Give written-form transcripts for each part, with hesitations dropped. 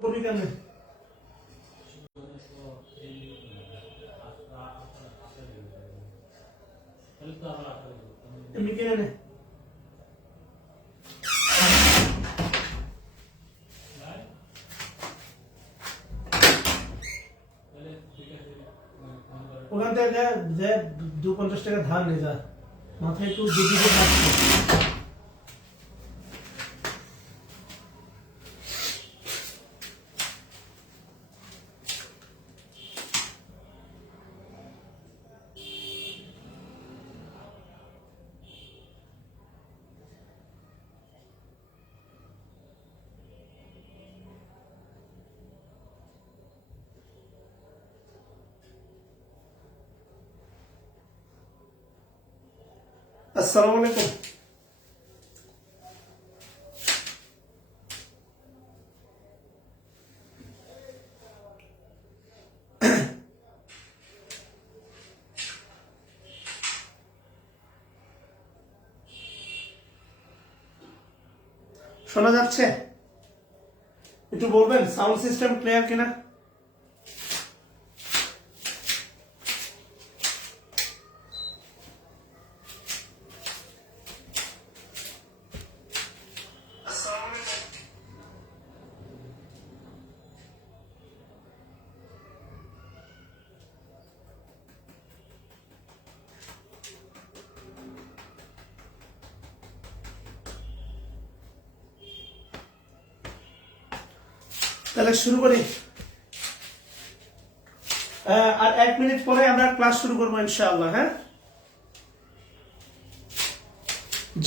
করবি কেন? এমনি কিনে নে। ওখান থেকে যে 250 টাকা ধার নিয়ে যা, মাথায় একটু দুদিকে লাগছে। আসসালামু আলাইকুম। শোনা যাচ্ছে? একটু বলবেন সাউন্ড সিস্টেম ক্লিয়ার কিনা? তাহলে শুরু করি। আর 1 মিনিট পরে আমরা ক্লাস শুরু করবো ইনশাআল্লাহ। হ্যাঁ,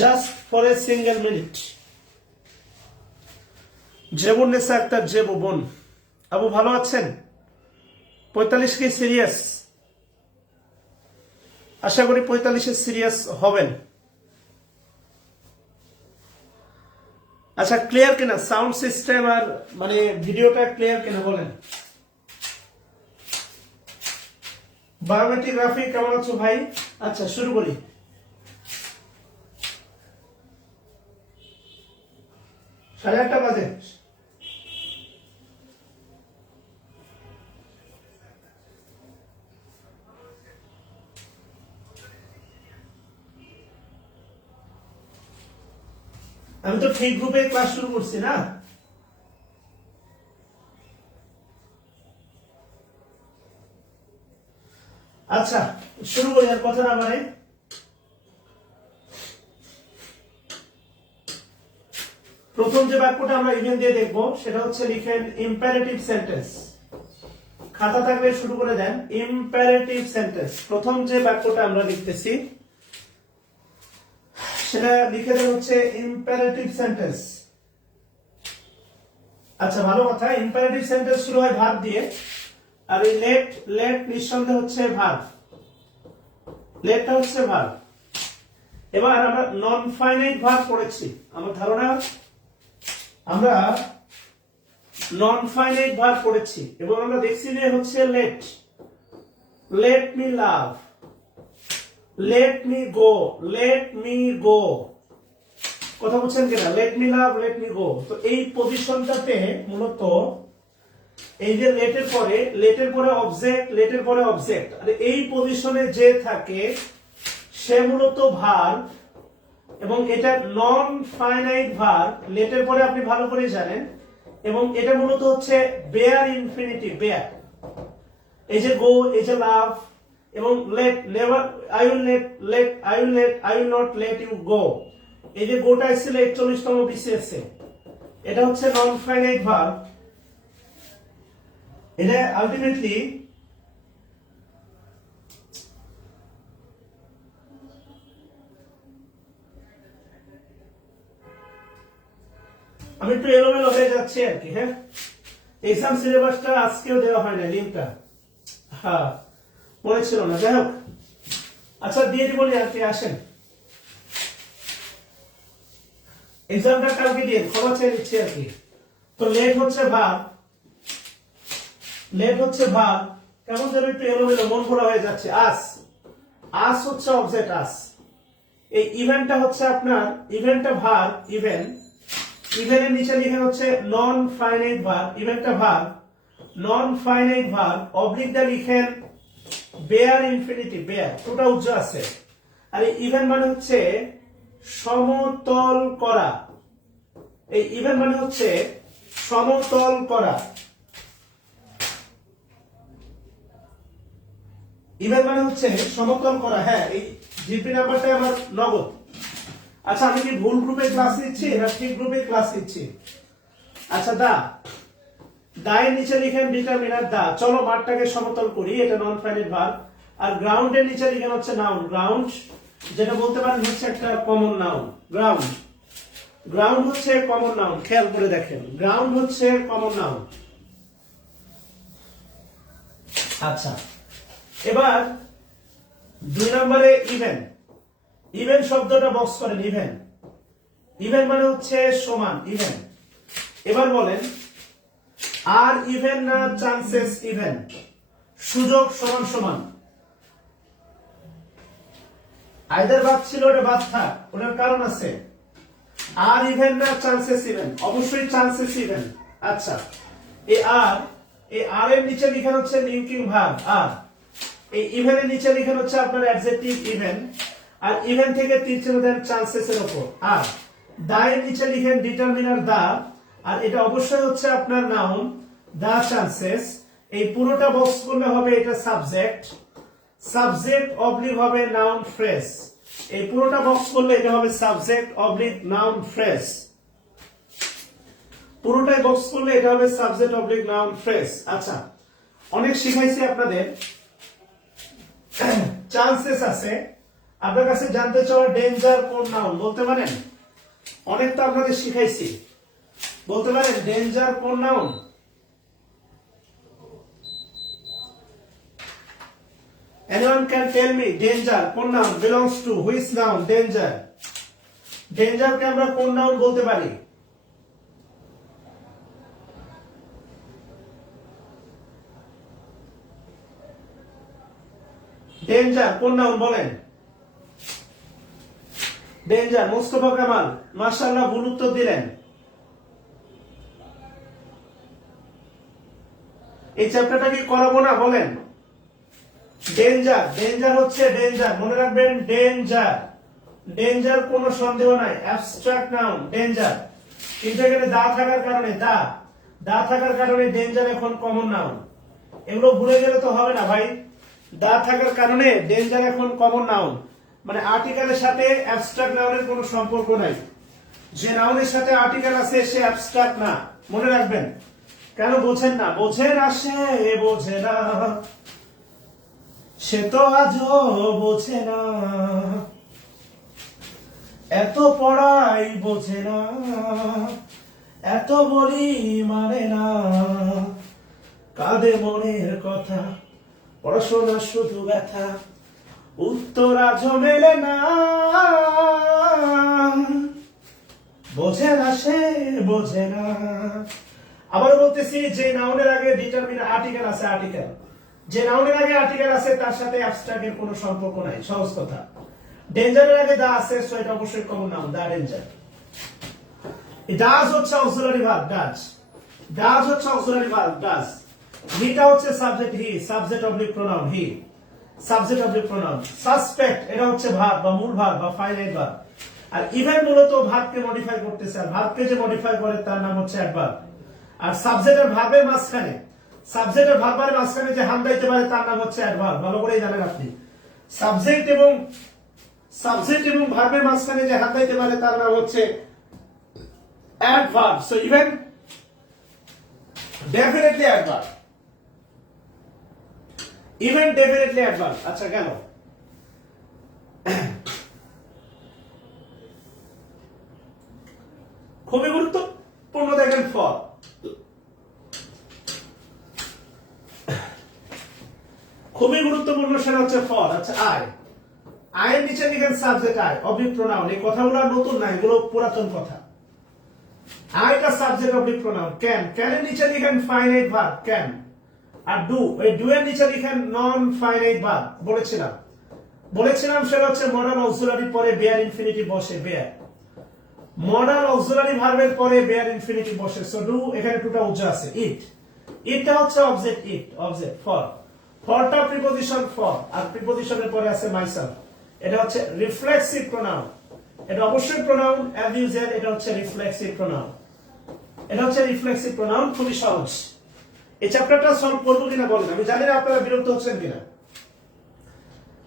just for a single minute. Zebunnesa Akter Zebu বোন, আবু ভালো আছেন? 45 কি সিরিয়াস? আশা করি 45-এ সিরিয়াস হবেন। আচ্ছা, ক্লিয়ার কিনা সাউন্ড সিস্টেম আর মানে ভিডিওটা ক্লিয়ার কিনা বলেন। বায়োমেট্রিক গ্রাফিক কেমন আছো ভাই? আচ্ছা শুরু করি। সাড়ে 8টা বাজে। আমি তো ফ্রি গ্রুপে ক্লাস শুরু করছি না। আচ্ছা শুরু করি, আর কথা না মানে। প্রথম যে বাক্যটা আমরা ইভেন দিয়ে দেখবো সেটা হচ্ছে লিখেন ইম্পারেটিভ সেন্টেন্স। খাতা থাকলে শুরু করে দেন। ইম্পারেটিভ সেন্টেন্স, প্রথম যে বাক্যটা আমরা লিখতেছি সেটা লিখে দেন হচ্ছে ইম্পারেটিভ সেন্টেন্স। আচ্ছা ভালো কথা, ইম্পারেটিভ সেন্টেন্স শুরু হয় ভার্ব দিয়ে, আর এই লেট নিঃসন্দেহে হচ্ছে ভার্ব। লেটটা হচ্ছে ভার্ব। এবার আমরা নন ফাইনাইট ভার্ব পড়েছি। আমার ধারণা আমরা নন ফাইনাইট ভার্ব পড়েছি এবং আমরা দেখছি যে হচ্ছে let. Let me love, let me go, let me go. কথা বলছেন কিনা? Let me love, let me go. তো এই পজিশনটাতে মূলত এই যে লেটের পরে অবজেক্ট, লেটের পরে অবজেক্ট, আর এই পজিশনে যে থাকে সে মূলত ভার্ব, এবং এটা নন ফাইনাইট ভার্ব। লেটের পরে আপনি ভালো করে জানেন, এবং এটা মূলত হচ্ছে বেয়ার ইনফিনিটিভ, বেয়ার। এই যে গো, এই যে লাভ, এবং let, never, I will not let you go. এই যে গোটা এসেছিল 41তম বিসিএসে, এটা হচ্ছে নন ফাইনাইট ভার্ব। এটা আলটিমেটলি আমি একটু এলোমেলো হয়ে যাচ্ছি আর কি। হ্যাঁ, এক্সাম সিলেবাসটা আজকেও দেওয়া হয় না, লিঙ্কটা হ্যাঁ মনে ছিল না। যাই হোক, আচ্ছা দিয়ে দিব আর কি। আসেন, এক্সামটা কালকে দিয়ে ক্ষমা চেয়ে নিচ্ছি আর কি। তো লেট হচ্ছে ভার্ব, লেট হচ্ছে ভার্ব। কেমন যেন একটু এলোমেলো, মন ভরা হয়ে যাচ্ছে। আস হচ্ছে অবজেক্ট। আস, এই ইভেন্টটা হচ্ছে আপনার, ইভেন্টটা ভার্ব ইভেন্ট, ইভেনের নিচে লিখেন হচ্ছে নন ফাইনাইট ভার্ব, ইভেনটা ভার্ব, নন ফাইনাইট ভার্ব, অবলিকটা লিখেন বেয়ার ইনফিনিটিভ, বেয়ার টোটা উজ্জ আছে। আর ইভেন মানে হচ্ছে সমতল করা, এই ইভেন মানে হচ্ছে সমতল করা, ইভেন মানে হচ্ছে সমতল করা। হ্যাঁ, এই জিপি নাম্বারটা আমার নগদ। আচ্ছা, আমি কি ভুল গ্রুপে ক্লাস নিচ্ছি না ঠিক গ্রুপে ক্লাস নিচ্ছি? আচ্ছা, দায়ের নিচে লিখেন ডিটারমিনার দা। চলো মাঠটাকে সমতল করি, এটা নন ফাইনাইট ভার্ব। আর গ্রাউন্ডের নিচে লিখেন হচ্ছে নাউন, গ্রাউন্ড, যেটা বলতে পারেন হচ্ছে একটা কমন নাউন। গ্রাউন্ড, গ্রাউন্ড হচ্ছে কমন নাউন, খেয়াল করে দেখেন, গ্রাউন্ড হচ্ছে কমন নাউন। আচ্ছা, এবার 2 নম্বরে ইভেন, ইভেন শব্দটা বক্স করেন, ইভেন, ইভেন মানে হচ্ছে সমান, ইভেন। এবার বলেন আর ইভেন না চান্সেস ইভেন? সুযোগ সমান সমান, আইদার বাদ ছিল, ওটা বাদ থাক, ওটার কারণ আছে। আর ইভেন না চান্সেস ইভেন? অবশ্যই চান্সেস ইভেন। আচ্ছা, এই আর এর নিচে লিখেন হচ্ছে লিঙ্কিং ভার্ব আর, এই ইভেনের নিচে লিখেন হচ্ছে আপনার অ্যাডজেক্টিভ ইভেন, আর ইভেন থেকে তীর চিহ্ন দেন চান্সেস এর উপর। আর দায়ের নিচে লিখেন ডিটারমিনার দা, আর এটা অবশ্যই হচ্ছে আপনার নাউন দা চান্সেস। এই পুরোটা বক্স করলে হবে এটা সাবজেক্ট, সাবজেক্ট অবলিক হবে নাউন ফ্রেজ। এই পুরোটা বক্স করলে এটা হবে সাবজেক্ট অবলিক নাউন ফ্রেজ, পুরোটাই বক্স করলে এটা হবে সাবজেক্ট অবলিক নাউন ফ্রেজ। আচ্ছা, অনেক শিখাইছি আপনাদের, চান্সেস আছে। আপনার কাছে জানতে চাওয়া ডেঞ্জার কোন নাউন বলতে পারেন? অনেক তো আপনাদের শিখাইছি, বলতে পারেন ডেঞ্জার কোন noun? Anyone can tell me danger কোন noun belongs to which noun? Danger, danger কে আমরা কোন noun বলতে পারি? ডেঞ্জার কোন নাউন বলেন? ডেঞ্জার, মোস্তফা কামাল মাশাআল্লাহ ভুল উত্তর দিলেন। এই চ্যাপ্টারটা কি করাবো না বলেন? ডেঞ্জার, ডেঞ্জার হচ্ছে ডেঞ্জার, মনে রাখবেন ডেঞ্জার, ডেঞ্জার কোনো সন্দেহ নাই, অ্যাবস্ট্রাক্ট নাউন ডেঞ্জার। কিন্তু এখানে দা থাকার কারণে, দা থাকার কারণে ডেঞ্জার এখন কমন নাউন। এগুলো ভুলে গেলে তো হবে না ভাই, দা থাকার কারণে ডেঞ্জার এখন কমন নাউন। মানে আর্টিকেলের সাথে অ্যাবস্ট্রাক্ট নাউনের কোনো সম্পর্ক নাই, যে নাউনের সাথে আর্টিকেল আছে সে অ্যাবস্ট্রাক্ট না, মনে রাখবেন। কেন বোঝেন না? বোঝে না সে, বোঝে না সে তো আজও বোঝে না, এত পড়াই বোঝে না, এত বলি মানে না, কাঁদে মনের কথা, পড়াশোনা শুধু ব্যথা, উত্তর আজও মেলে না, বোঝে না সে, বোঝে না। আবার বলতেছি, যে নাউনের আগে ডিটারমিনার আর্টিকেল আছে, আর্টিকেল, যে নাউনের আগে আর্টিকেল আছে তার সাথে অ্যাবস্ট্রাক্টের কোনো সম্পর্ক নাই, সহজ কথা। ডেঞ্জারের আগে দা আছে, সো এটা অবশ্যই common noun, the danger. Does হচ্ছে অক্সিলারি ভার্ব, ডাজ, ডাজ হচ্ছে অক্সিলারি ভার্ব, ডাজ। হিটা হচ্ছে subject, he subject oblique pronoun, he subject oblique pronoun. Suspect এটা হচ্ছে ভার্ব বা মূল ভার্ব বা ফাইনাইট ভার্ব। আর ইভেন মূলত ভার্বকে মডিফাই করতেছে, আর ভার্বকে যে মডিফাই করে তার নাম হচ্ছে অ্যাডভার্ব। আর সাবজেক্ট আর ভার্বের মাঝখানে, সাবজেক্ট আর ভার্বের মাঝখানে যে হাম দিতে পারে তার নাম হচ্ছে অ্যাডভার্ব, ভালো করেই জানেন আপনি। সাবজেক্ট এবং ভার্বের মাঝখানে যে হাম দিতে পারে তার নাম হচ্ছে adverb. So even definitely adverb, even definitely adverb. আচ্ছা, গেল। খুবই গুরুত্বপূর্ণ দেখেন ফর, খুবই গুরুত্বপূর্ণ, সেটা হচ্ছে ফর। আচ্ছা, আয়ের নিচে লিখেন সাবজেক্ট আই অবলিক প্রোনাউন। এই কথাগুলো নতুন না, এগুলো পুরাতন কথা। আইটা সাবজেক্ট অবলিক প্রোনাউন। ক্যান, ক্যানের নিচে লিখেন ফাইনাইট ভার্ব ক্যান। আর ডু, এই ডু এর নিচে লিখেন নন ফাইনাইট ভার্ব। বলেছিলাম সেটা হচ্ছে মডার্ন অক্সিলারি পরে বেয়ার ইনফিনিটিভ বসে, বেয়ার। মডাল অক্সিলারি ভার্বের পরে বেয়ার ইনফিনিটিভ বসে, সো ডু এখানে টুটা উজ্জা আছে। ইট, ইটটা হচ্ছে অবজেক্ট, ইট অবজেক্ট। ফর, ফরটা প্রিপজিশন ফর, আর প্রিপজিশনের পরে আছে মাইসেলফ। এটা হচ্ছে রিফ্লেক্সিভ প্রোনাউন, এটা অবশ্যই প্রোনাউন অ্যাজ ইউজুয়াল, এটা হচ্ছে রিফ্লেক্সিভ প্রোনাউন, এটা হচ্ছে রিফ্লেক্সিভ প্রোনাউন। খুবই সহজ। এই চ্যাপ্টারটা সলভ করবো কিনা বলেন, আমি জানি না আপনারা বিরক্ত হচ্ছেন কিনা।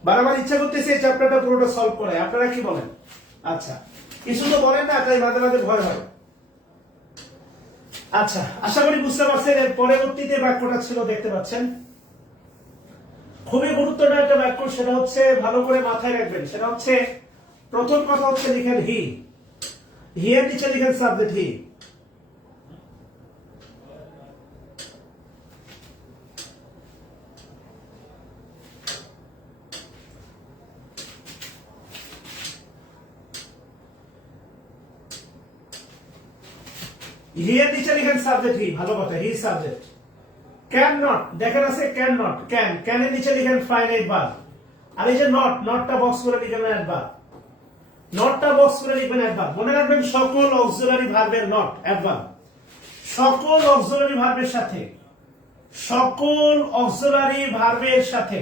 বারবার ইচ্ছা করতেছে এই চ্যাপ্টারটা পুরোটা সলভ করে, আপনারা কি বলেন? আচ্ছা, কিছু তো বলেন না, তাই মাঝে মাঝে ভয় হয়। আচ্ছা, আশা করি বুঝতে পারছেন। এর পরবর্তীতে বাক্যটা ছিল, দেখতে পাচ্ছেন, খুবই গুরুত্বপূর্ণ একটা বাক্য। সেটা হচ্ছে ভালো করে মাথায় রাখবেন। সেটা হচ্ছে প্রথম কথা হচ্ছে লিখেন হি, হি এর নিচে লিখেন সাবজেক্ট হি। হি এর নিচে লিখেন সাবজেক্ট হি, ভালো কথা, হি সাবজেক্ট। ক্যান নট, দেখেন আছে ক্যান নট, ক্যান, ক্যানের নিচে লিখেন ফাইনাইট ভার্ব। আর এই যে নট, নটটা বক্স করে লিখবেন অ্যাডভার্ব, নটটা বক্স করে লিখবেন অ্যাডভার্ব। মনে রাখবেন সকল অক্সিলারি ভার্বের নট অ্যাডভার্ব, সকল অক্সিলারি ভার্বের সাথে, সকল অক্সিলারি ভার্বের সাথে,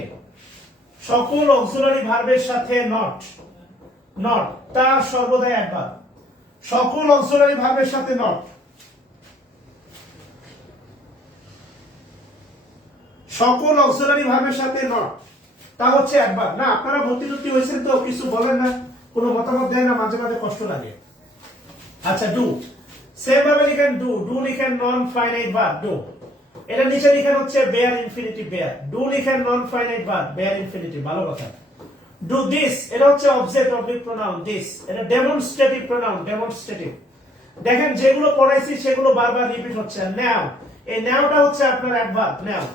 সকল অক্সিলারি ভার্বের সাথে নট, নট তা সর্বদাই অ্যাডভার্ব। সকল অক্সিলারি ভার্বের সাথে নট, সকল অক্সিলারি ভার্বের সাথে নট তা হচ্ছে অ্যাডভার্ব। না আপনারা ভর্তি টর্তি হয়েছেন তো কিছু বলেন না, কোনো মতামত দেয় না, মাঝে মাঝে কষ্ট লাগে। আচ্ছা, ডু, সেম ভাবে লিখেন ডু, ডু লিখেন নন ফাইনাইট ভার্ব ডু। এটা নিচে লিখেন হচ্ছে বেয়ার ইনফিনিটিভ বেয়ার, ডু লিখেন non finite verb bare infinitive, ভালো কথা। ডু দিস, এটা হচ্ছে অবজেক্ট অবলিক প্রোনাউন দিস, এটা ডেমনস্ট্রেটিভ প্রোনাউন ডেমনস্ট্রেটিভ। দেখেন যেগুলো পড়াইছি সেগুলো বারবার রিপিট হচ্ছে। নাও, এই নাওটা হচ্ছে আপনার অ্যাডভার্ব, নাও,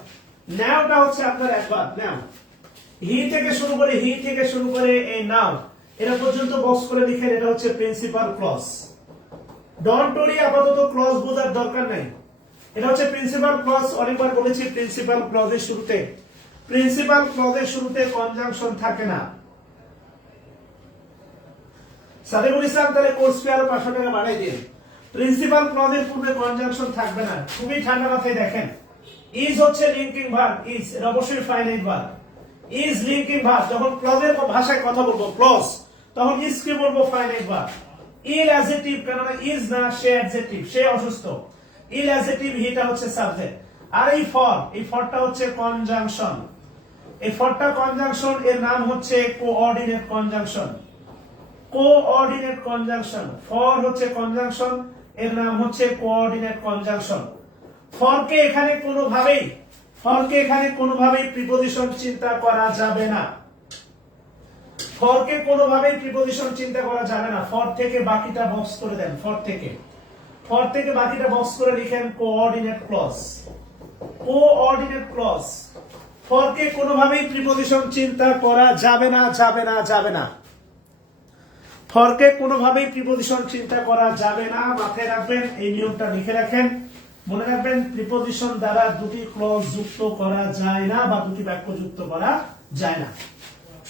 নাওটা হচ্ছে আপনার অ্যাডভার্ব। নাও, হি থেকে শুরু করে, হি থেকে শুরু করে এই নাও এটা পর্যন্ত বক্স করে লিখেন, এটা হচ্ছে প্রিন্সিপাল ক্লজ। ডন্ট ওরি, আপাতত ক্লজ বোঝার দরকার নাই, এটা হচ্ছে প্রিন্সিপাল ক্লজ। অনেকবার বলেছি প্রিন্সিপাল ক্লজের শুরুতে, প্রিন্সিপাল ক্লজের শুরুতে কনজাংশন থাকে না। সাদেকুল ইসলাম, তাহলে কোর্স ফি আরো 500 টাকা বাড়াই দিন। প্রিন্সিপাল ক্লজের পূর্বে কনজাংশন থাকবে না। খুবই ঠান্ডা মাথায় দেখেন, ইজ হচ্ছে লিঙ্কিং ভার্ব, ইজ এটা অবশ্যই finite verb. Is linking verb, যখন ক্লজের ভাষায় কথা বলবো ক্লজ, তখন ইজ কে বলবো ফাইনাইট ভার্ব। ইল অ্যাডজেক্টিভ, কেননা ইজ না, সে অ্যাডজেক্টিভ, সে অসুস্থ। ইল অ্যাডজেক্টিভ, হিটা হচ্ছে সাবজেক্ট। আর এই ফর, এই ফরটা হচ্ছে কনজাংশন, এই ফরটা কনজাংশন, এর নাম হচ্ছে coordinate conjunction, coordinate conjunction. For হচ্ছে কনজাংশন, এর নাম হচ্ছে কোঅর্ডিনেট কনজাংশন। ফরকে এখানে কোনোভাবেই, ফরকে এখানে কোনোভাবেই প্রিপজিশন চিন্তা করা যাবে না, ফরকে কোনোভাবেই প্রিপজিশন চিন্তা করা যাবে না। ফর থেকে বাকিটা বক্স করে দেন, ফর থেকে, ফর থেকে বাকিটা বক্স করে লিখেন কোঅর্ডিনেট ক্লজ, কোঅর্ডিনেট ক্লজ। ফরকে কোনোভাবেই প্রিপজিশন চিন্তা করা যাবে না, যাবে না, যাবে না। ফরকে কোনোভাবেই প্রিপজিশন চিন্তা করা যাবে না, মাথায় রাখবেন, এই নিয়মটা লিখে রাখেন, মনে রাখবেন। প্রিপজিশন দ্বারা দুটি ক্লজ যুক্ত করা যায় না, বা দুটি বাক্য যুক্ত করা যায় না।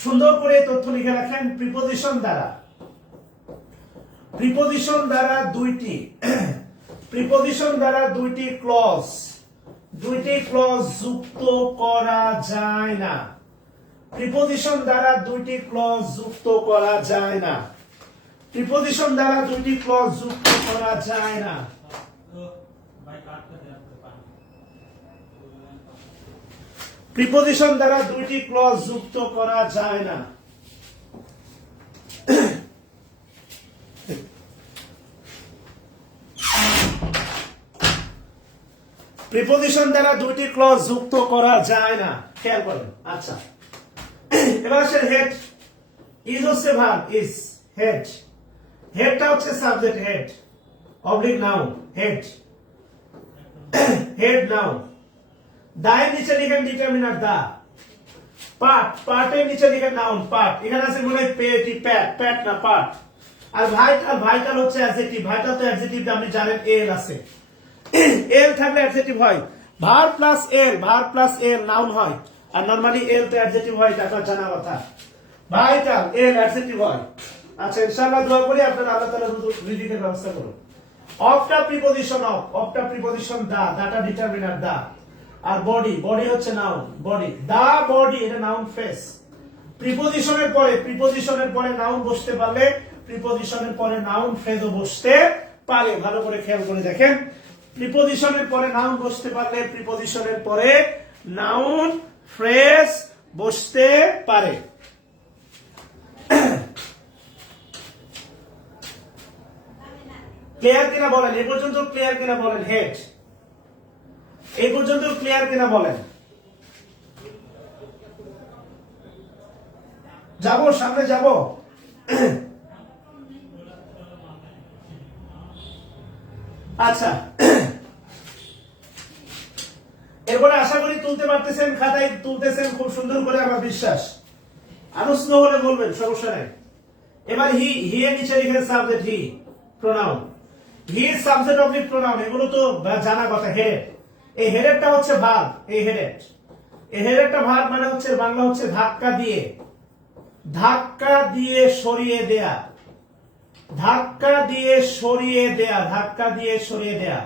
সুন্দর করে তথ্য লিখে রাখেন। প্রিপজিশন দ্বারা, প্রিপজিশন দ্বারা দুইটি, প্রিপজিশন দ্বারা দুইটি ক্লজ, দুইটি ক্লজ যুক্ত করা যায় না। প্রিপজিশন দ্বারা দুইটি ক্লজ যুক্ত করা যায় না, প্রিপজিশন দ্বারা দুইটি ক্লজ যুক্ত করা যায় না। প্রিপজিশন দ্বারা দুইটি ক্লজ যুক্ত করা যায় না। প্রিপজিশন দ্বারা দুইটি ক্লজ যুক্ত করা যায় না, খেয়াল করেন। আচ্ছা, এবার আসেন হেড। ইজ হচ্ছে ভার্ব, ইজ, হেড, হেডটা হচ্ছে subject, head oblique noun, head, head noun. দায়ের নিচে লিখেন ডিটারমিনার দা। পার্ট, পার্টের নিচে লিখেন নাউন পার্ট। এখানে আছে মনে হয় পেটি, প্যাট, প্যাট না পার্ট। আর ভাইটাল, ভাইটাল হচ্ছে অ্যাডজেক্টিভ, ভাইটাল তো অ্যাডজেক্টিভ আপনি জানেন, এল আছে, এল থাকলে অ্যাডজেক্টিভ হয়। Verb plus L, verb plus L noun হয়, আর নরমালি এল তো অ্যাডজেক্টিভ হয়, এটা জানা কথা। ভাইটাল এল অ্যাডজেক্টিভ হয়, আচ্ছা ইনশাআল্লাহ দোয়া করি আপনারা আল্লাহ তাআলা রিজিকের ব্যবস্থা করুন। অফটা প্রিপজিশন অফ, অফটা প্রিপজিশন দা, দাটা ডিটারমিনার দা। আর বডি, বডি হচ্ছে নাউন, বডি, দা বডি এটা নাউন ফ্রেজ। প্রিপজিশনের পরে নাউন বসতে পারলে প্রিপজিশনের পরে নাউন ফ্রেজও বসতে পারে। ভালো করে খেয়াল করে দেখেন, প্রিপজিশনের পরে নাউন বসতে পারলে প্রিপজিশনের পরে নাউন ফ্রেজ বসতে পারে। ক্লিয়ার কিনা বলেন, এই পর্যন্ত ক্লিয়ার কিনা বলেন? হেড, এই পর্যন্ত ক্লিয়ার কিনা বলেন? যাব সামনে যাব। আচ্ছা, এরপরে আশা করি তুলতে পারতেছেন, খাতায় তুলতেছেন খুব সুন্দর করে আমার বিশ্বাস। আরো স্লো হলে বলবেন, সমস্যা নাই। এবার হি, হি এর নিচে লিখেন subject he, pronoun. He subject object pronoun, এগুলো তো জানা কথা। হেড, এই হেডেরটা হচ্ছে ভার্ব। এই হেডের, এই হেডেরটা ভার্ব মানে হচ্ছে বাংলা হচ্ছে ধাক্কা দিয়ে, ধাক্কা দিয়ে সরিয়ে দেয়া, ধাক্কা দিয়ে সরিয়ে দেয়া, ধাক্কা দিয়ে সরিয়ে দেয়া।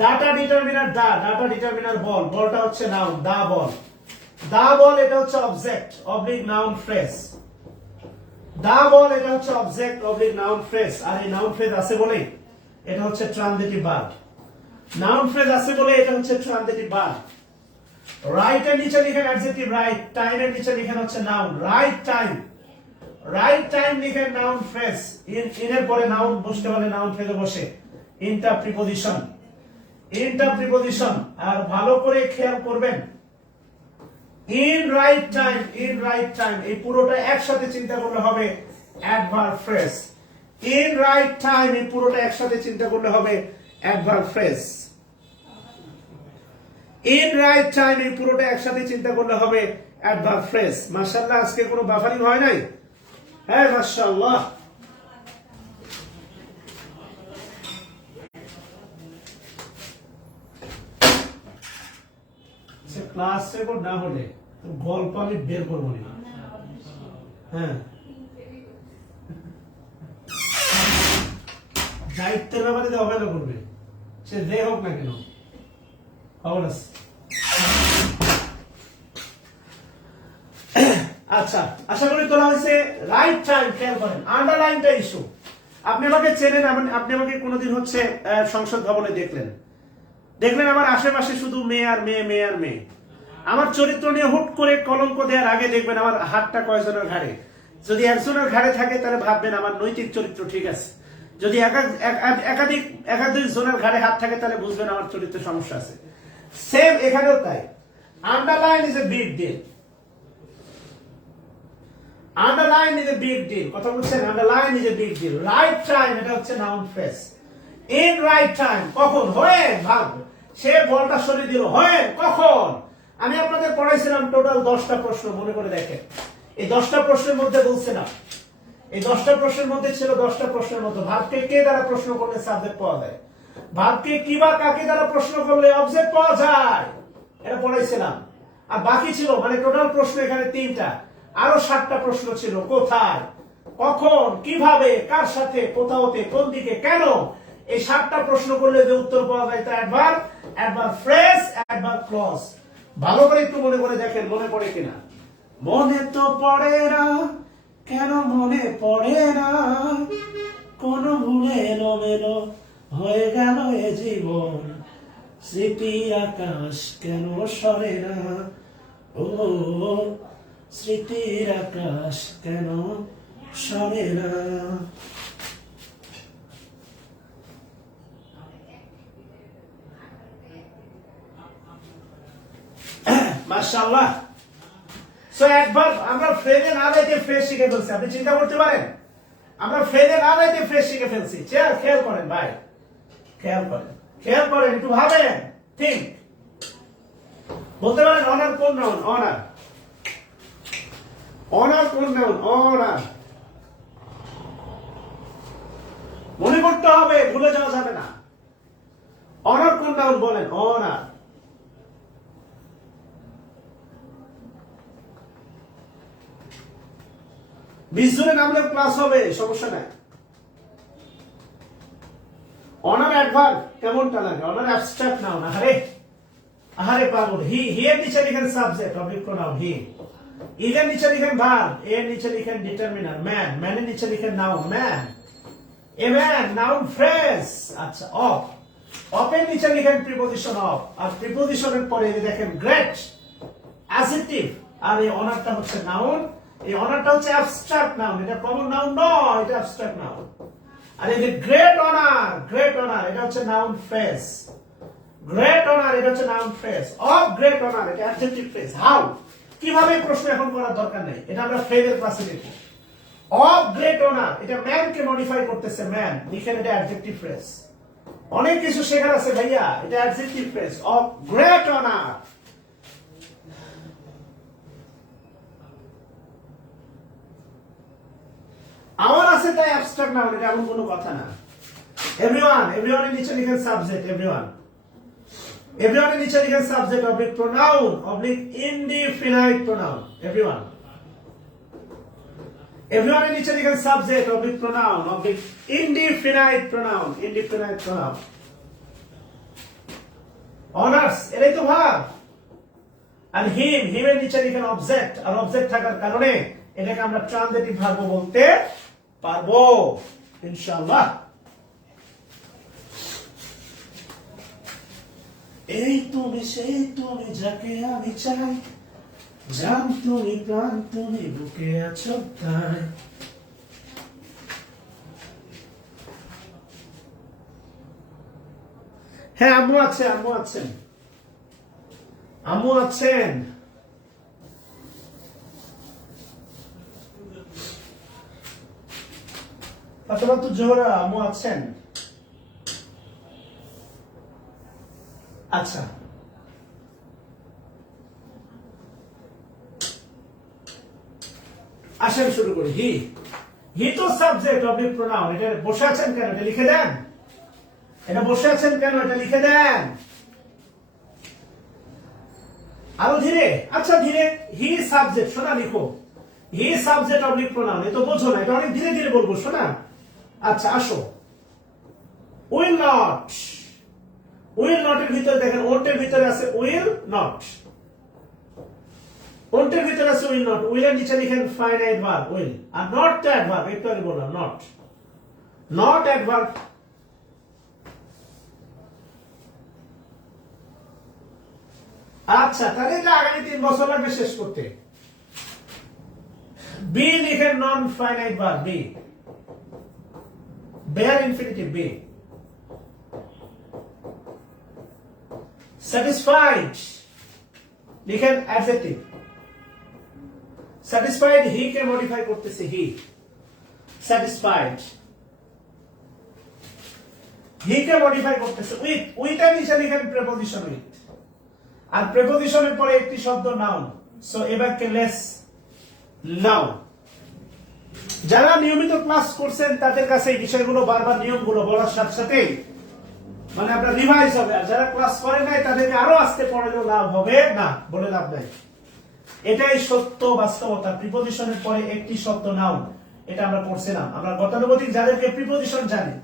ডাটা ডিটারমিনার দা, ডাটা ডিটারমিনার বল, বলটা হচ্ছে নাউন, দা বল। দা বল এটা হচ্ছে অবজেক্ট অবলিক নাউন ফ্রেজ। দা বল এটা হচ্ছে অবজেক্ট অবলিক নাউন ফ্রেজ। আর এই নাউন ফ্রেজ আছে বলে এটা হচ্ছে ট্রানজিটিভ ভার্ব। নাউন ফ্রেজ আছে বলে এটা হচ্ছে ট্রানজিটিভ ভার্ব। রাইট এর নিচে লিখেন অ্যাডজেক্টিভ রাইট, টাইম এর নিচে লিখেন হচ্ছে noun, right time. Right time লিখেন নাউন ফ্রেজ, ইন এর পরে নাউন বসতে পারলে নাউন ফ্রেজে বসে। ইনটা প্রিপজিশন, ইনটা প্রিপজিশন। আর ভালো করে খেয়াল করবেন, in right time, in right time এই পুরোটা একসাথে চিন্তা করলে হবে adverb phrase. In right time এই পুরোটা একসাথে চিন্তা করলে হবে adverb phrase. In right time এই পুরোটা একসাথে চিন্তা করলে হবে অ্যাডভার্ব ফ্রেজ। মাশাআল্লাহ, আজকে কোনো বাফারিং হয় নাই? হ্যাঁ মাশাআল্লাহ। ক্লাস রেকর্ড না হলে গল্প আমি বের করবো না। হ্যাঁ, দায়িত্বের ব্যাপারে যে অবহেলা করবে সে যে হোক না কেন খবর আছে। আচ্ছা, আশা করি তোলা হয়েছে। রাইট টাইম, খেয়াল করেন আন্ডারলাইনটা ইস্যু। আপনি আমাকে চেনেন, আপনি আমাকে কোনোদিন হচ্ছে সংসদ ভবনে দেখলেন, দেখলেন আমার আশেপাশে শুধু মেয়ে আর মেয়ে, মেয়ে আর মেয়ে। আমার চরিত্র নিয়ে হুট করে কলঙ্ক দেওয়ার আগে দেখবেন আমার হাতটা কয়জনের ঘাড়ে। যদি একজনের ঘাড়ে থাকে তাহলে ভাববেন আমার নৈতিক চরিত্র ঠিক আছে। যদি একাধিক জনের ঘাড়ে হাত থাকে তাহলে বুঝবেন আমার চরিত্রে সমস্যা আছে। সেম এখানেও তাই। Underline is a big deal, underline is a big deal. কথা বলছেন, underline is a big deal. Right time এটা হচ্ছে noun phrase. In right time কখন হয় ভাব, সে বলটা সরিয়ে দিল হয় কখন। আমি আপনাদের পড়াইছিলাম টোটাল 10টা প্রশ্ন, মনে করে দেখেন। এই 10টা প্রশ্নের মধ্যে বলছিলাম, এই 10টা প্রশ্নের মধ্যে ছিল 10টা প্রশ্নের মধ্যে ভাবকে কে দ্বারা প্রশ্ন করলে সাবজেক্ট পাওয়া যায়, ভাবকে কি বা কাকে দ্বারা প্রশ্ন করলে অবজেক্ট পাওয়া যায়, এটা পড়াইছিলাম। আর বাকি ছিল মানে টোটাল প্রশ্ন এখানে 3টা, আরো 7টা প্রশ্ন ছিল। কোথায়, কখন, কিভাবে, কার সাথে, কোথাওতে, কোন দিকে, কেন। এই 7টা প্রশ্ন করলে যে উত্তর পাওয়া যায় তা adverb, adverb phrase, adverb clause. ভালো করে একটু মনে করে দেখেন মনে পড়ে কিনা। মনে তো পড়ে না, কেন মনে পড়ে না, কোন ভুলে এলোমেলো হয়ে গেল এ জীবন, স্মৃতির আকাশ কেন সরে না, ও স্মৃতির আকাশ কেন সরে না। মাশাআল্লাহ। সো একবার আমরা ফ্রেজে না যাইতে ফ্রেজ শিখে ফেলছি। আপনি চিন্তা করতে পারেন আমরা ফ্রেজে না যাইতে ফ্রেজ শিখে ফেলছি। খেয়াল করেন ভাই, খেয়াল করেন, খেয়াল করেন, একটু ভাবেন, ঠিক বলতে পারেন অনার কোন নাউন, অনার, অনার কোন নাউন, অনার। মনে করতে হবে, ভুলে যাওয়া যাবে না। অনার কোন নাউন বলেন, অনার। 20 জনে নামলে ক্লাস হবে, সমস্যা নাই। অনার অ্যাডভার্ব কেমনটা লাগে? Honour abstract noun. আহারে পাগল। হি এর নিচে লিখেন subject oblique pronoun he. Is এর নিচে লিখেন ভার্ব, এর নিচে লিখেন ডিটারমিনার ম্যান, ম্যানের নিচে লিখেন noun man. A man noun phrase. আচ্ছা অফ, অফের নিচে লিখেন প্রিপোজিশন অফ, আর প্রিপোজিশনের পরে দেখেন গ্রেট অ্যাডজেক্টিভ। আর এই অনারটা হচ্ছে নাউন, এই অনারটা হচ্ছে অ্যাবস্ট্রাক্ট নাউন, এটা কমন নাউন নয়, এটা অ্যাবস্ট্রাক্ট নাউন। আর এই যে গ্রেট অনার, গ্রেট অনার এটা হচ্ছে নাউন ফ্রেজ। গ্রেট অনার এটা হচ্ছে noun phrase. Of great honour এটা অ্যাডজেক্টিভ ফ্রেজ। হাউ, কিভাবে প্রশ্ন এখন করার দরকার নেই, এটা আমরা ফ্রেজের ক্লাসে দেখব। অফ গ্রেট অনার এটা ম্যান কে মডিফাই করতেছে, ম্যান লিখেন এটা অ্যাডজেক্টিভ ফ্রেজ। অনেক কিছু শেখার আছে ভাইয়া, এটা adjective phrase. Of great honour. আমার আছে তাই অ্যাবস্ট্রাক্ট নাউন, এটা এমন কোনো কথা না। এভরিওয়ান, এভরিওয়ান এর নিচে লিখেন সাবজেক্ট এভরিওয়ান। এভরিওয়ান এর নিচে লিখেন subject oblique pronoun oblique indefinite pronoun everyone. Everyone এর নিচে লিখেন subject oblique pronoun oblique indefinite pronoun, indefinite pronoun. Honours এটাই তো ভার্ব। আর হিম এর নিচে লিখেন অবজেক্ট, আর অবজেক্ট থাকার কারণে এটাকে আমরা ট্রান্সিটিভ ভার্ব বলতে পারবো ইনশাআল্লাহ। এই তুমি সেই তুমি যাকে আমি চাই, জান তুমি প্রাণ তুমি বুকে আছো তাই। হ্যাঁ আম্মু আছে, আম্মু আছেন, আম্মু আছেন। ফাতেমা তো জোহরা আম্মু আছেন। আচ্ছা আসেন শুরু করি। হি তো সাবজেক্ট অবলিক প্রোনাউন। এটা বসে আছেন কেন, এটা লিখে দেন। এটা বসে আছেন কেন, এটা লিখে দেন আরো ধীরে। আচ্ছা ধীরে। হি সাবজেক্ট, শোনা লিখো। হি সাবজেক্ট অবলিক প্রোনাউন, এ তো বোঝো না, এটা অনেক ধীরে ধীরে বলবো, শোনা। আচ্ছা আসো। উইল নট, উইল নট এর ভিতরে দেখেন ওন্টের ভিতরে আছে উইল নট, ওন্টের ভিতরে আছে উইল নট। উইল এর নিচে লিখেন finite verb will, are not তো অ্যাডভার্ব, একটু আগে বললাম নট, নট অ্যাডভার্ব। আচ্ছা তাহলে এটা আগামী 3 বছর লাগবে শেষ করতে। বি লিখেন non finite verb be, bare infinitive be. Satisfied লিখেন অ্যাডজেক্টিভ। স্যাটিসফাইড হি কে মডিফাই করতেছে হি, স্যাটিসফাইড হি কে মডিফাই করতেছে উইথ, উইথ এর নিচে লিখেন প্রিপোজিশন উইথ, আর প্রিপোজিশনের পরে একটি শব্দ নাউন। সো এবার কে লেস নাউন। যারা নিয়মিত ক্লাস করছেন তাদের কাছে এই বিষয়গুলো বারবার নিয়মগুলো বলার সাথে সাথে মানে আপনার রিভাইজ হবে। আর যারা ক্লাস করেন নাই তাদেরকে আরো আস্তে পড়ালেও লাভ হবে না, বলে লাভ নাই। এটাই সত্য বাস্তবতা। প্রিপোজিশনের পরে একটি শব্দ নাউন, এটা আমরা পড়ছিলাম। আমরা গতানুগতিক যাদেরকে প্রিপোজিশন জানি,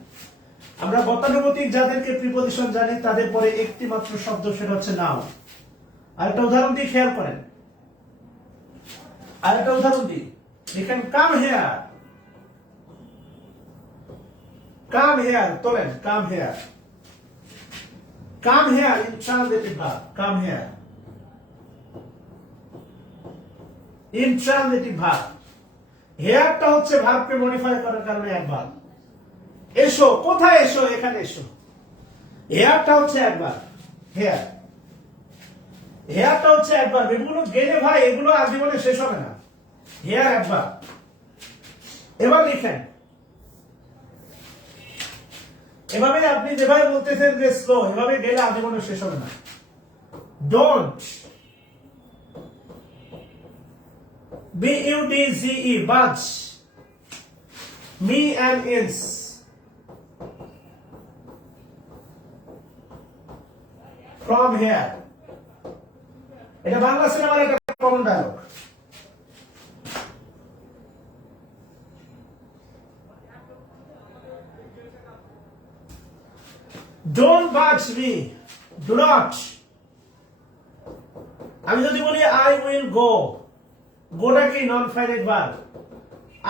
আমরা গতানুগতিক যাদেরকে প্রিপোজিশন জানি তাদের পরে একটি মাত্র শব্দ, সেটা হচ্ছে নাউন। আরেকটা উদাহরণ দিয়ে খেয়াল করেন, আরেকটা উদাহরণ দিই। লিখেন কাম হেয়ার, কাম হেয়ার তোলেন, come here, come here intransitive verb, come here intransitive verb. হেয়ারটা হচ্ছে ভার্বকে মডিফাই করার কারণে একবার। এসো, কোথায় এসো, এখানে এসো। হেয়ারটা হচ্ছে একবার, হেয়ার, হেয়ারটা হচ্ছে একবার। এগুলো গেলে ভাই এগুলো আজীবনে শেষ হবে না। হেয়ার একবার। এবার লিখেন এভাবে, আপনি যেভাবে বলতেছেন যে স্লো, এভাবে গেলে আজীবনে শেষ হবে না। Don't, B-U-D-Z-E, budge, me and is, from here। এটা বাংলা সিনেমার একটা common dialogue. Don't buzz me, do not. আমি যদি বলি আই উইল গো, গোটা কি নন finite verb.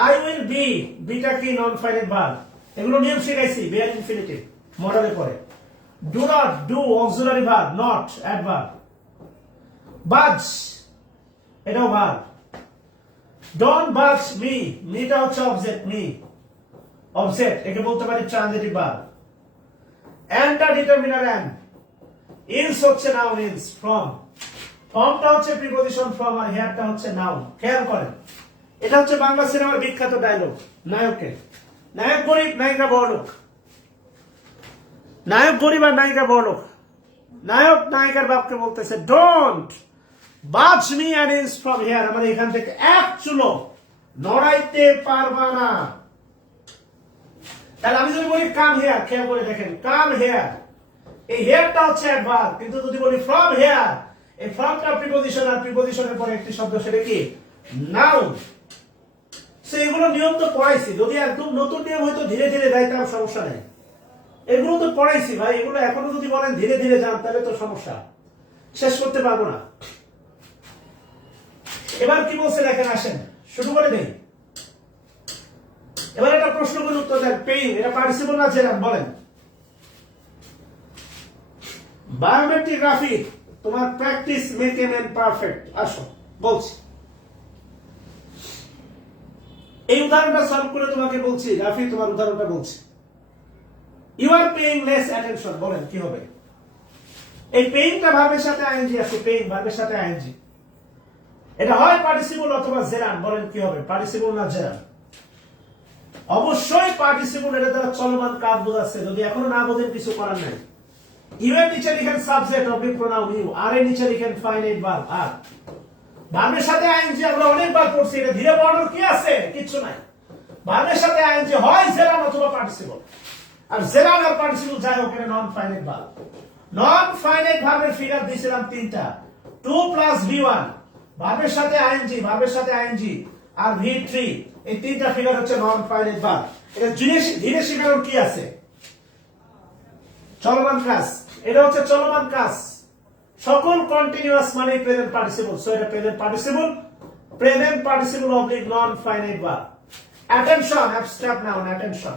I will be, beta কি নন ফাইনাইট ভার্ব। এগুলো নিয়ম শিখাইছি বেয়ার ইনফিনিটিভ মডেলে পড়ে। Do not, do auxiliary verb, not adverb. Buzz এটাও ভার্ব। ডোন্ট বাজ মি, মিটা হচ্ছে অবজেক্ট, মি অবজেক্ট, একে বলতে পারি ট্রানজিটিভ ভার্ব। এন্ডটা ডিটারমিনার এন্ড, ইলস হচ্ছে নাউন, ইলস ফ্রম, ফর্মটা হচ্ছে প্রিপজিশন ফ্রম, আর হেয়ারটা হচ্ছে নাউন। খেয়াল করেন, এটা হচ্ছে বাংলা সিনেমার বিখ্যাত ডায়লগ। নায়কের, নায়ক গরিব নায়িকা বড়লোক, নায়ক গরিব আর নায়িকা বড়লোক। নায়ক নায়িকার বাপকে বলতেছে don't buzz me an inch from here, আমার এখান থেকে এক চুলো নড়াইতে পারবা না। তাহলে আমি যদি বলি কাম হেয়ার, খেয়াল করে দেখেন, কাম হেয়ার, এই হেয়ারটা হচ্ছে অ্যাডভার্ব, কিন্তু যদি বলি ফ্রম হেয়ার, এই ফ্রমটা প্রিপজিশন, আর প্রিপজিশনের পরে একটি শব্দ, সেটা কি নাউন। সো এগুলো নিয়ম তো পড়াইছি, যদি একদম নতুন নিয়ম হয়তো ধীরে ধীরে দেয় তার সমস্যা নেই। এগুলো তো পড়াইছি ভাই, এগুলো এখনো যদি বলেন ধীরে ধীরে যান তাহলে তো সমস্যা, শেষ করতে পারবো না। এবার কি বলছে দেখেন, আসেন শুরু করে দেই। এবার একটা প্রশ্ন করে উত্তর দেন। পেইন এটা পার্টিসিপল না জেরাম, বলেন। বায়োমেট্রিক গ্রাফি, তোমার practice make a man perfect. আসো বলছি, এই উদাহরণটা সলভ করে তোমাকে বলছি। রাফি তোমার উদাহরণটা বলছি। You are paying less attention, বলেন কি হবে। এই পেইংটা ভার্বের সাথে আইএনজি আছে, পেইং ভার্বের সাথে আইএনজি, এটা হয় পার্টিসিপল অথবা জেরান, বলেন কি হবে, পার্টিসিপল না জেরান। অবশ্যই পার্টিসিপল, এটা দ্বারা চলমান কাজ বোঝাচ্ছে। যদি এখনো না বোঝেন কিছু করার নাই। ইউ এর নিচে লিখেন সাবজেক্ট অবলিক প্রোনাউন ইউ, আর এর নিচে লিখেন ফাইনাইট ভার্ব আর। ভার্বের সাথে আইএনজি আমরা অনেকবার পড়ছি, এটা ধীরে পড়ানোর কি আছে, কিচ্ছু নাই। ভার্বের সাথে আইএনজি হয় জেরান অথবা পার্টিসিপল, আর জেরান আর পার্টিসিপল যাই হোক, এটা নন ফাইনাইট ভার্ব। নন ফাইনাইট ভার্বের ফিগার দিয়েছিলাম তিনটা, 2 প্লাস V1, ভার্বের সাথে আইএনজি, ভার্বের সাথে আইএনজি, আর V3, এই তিনটা ফিগার হচ্ছে নন ফাইনাইট ভার্ব। এটা ধীরে শেখানোর কি আছে, চলমান কাজ, এটা হচ্ছে চলমান কাজ। সকল কন্টিনিউয়াস মানে প্রেজেন্ট পার্টিসিপল, সো এটা প্রেজেন্ট পার্টিসিপল অবলিক নন finite verb. Attention abstract noun, attention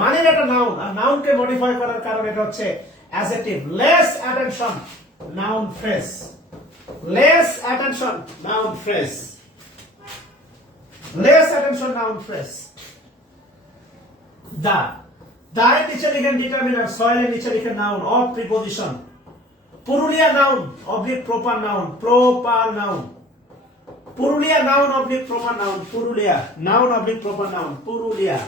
মানে এটা নাউন, আর নাউনকে মডিফাই করার কারণে এটা হচ্ছে adjective. Less attention noun phrase, less attention noun phrase, less attention noun phrase. The, the এর নিচে লিখেন ডিটারমিনার, সয়েল এর নিচে লিখেন noun of preposition. Purulia noun oblique proper noun, proper noun. Purulia noun oblique proper noun, Purulia noun oblique proper noun, Purulia.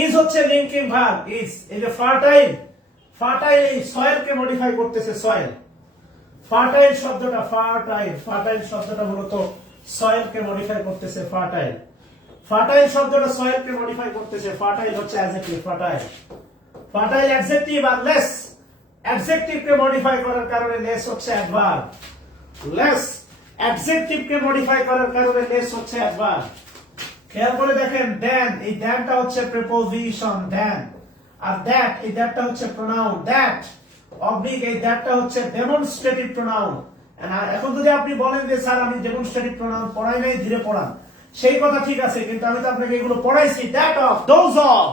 Is হচ্ছে linking verb, is. এই যে fertile, fertile এই সয়েল কে মডিফাই করতেছে, সয়েল। ফার্টাইল শব্দটা, ফার্টাইল শব্দটা মূলত সয়েল কে মডিফাই করতেছে, ফার্টাইল। ফার্টাইল শব্দটা সয়েল কে মডিফাই করতেছে, ফার্টাইল হচ্ছে অ্যাডজেক্টিভ, ফার্টাইল। ফার্টাইল অ্যাডজেক্টিভ, আর লেস অ্যাডজেক্টিভ কে মডিফাই করার কারণে লেস হচ্ছে অ্যাডভার্ব। লেস অ্যাডজেক্টিভ কে মডিফাই করার কারণে লেস হচ্ছে অ্যাডভার্ব। খেয়াল করে দেখেন, দেন, এই দ্যানটা হচ্ছে প্রিপজিশন, দেন। আর দ্যাট, এই দ্যাটটা হচ্ছে প্রোনাউন, দ্যাট অবলিক এই দ্যাটটা হচ্ছে ডেমনস্ট্রেটিভ প্রোনাউন। এখন যদি আপনি বলেন যে স্যার আমি ডেমনস্ট্রেটিভ প্রোনাউন পড়াই নাই, ধীরে পড়ান, সেই কথা ঠিক আছে, কিন্তু আমি তো আপনাকে এগুলো পড়াইছি। That of, those of.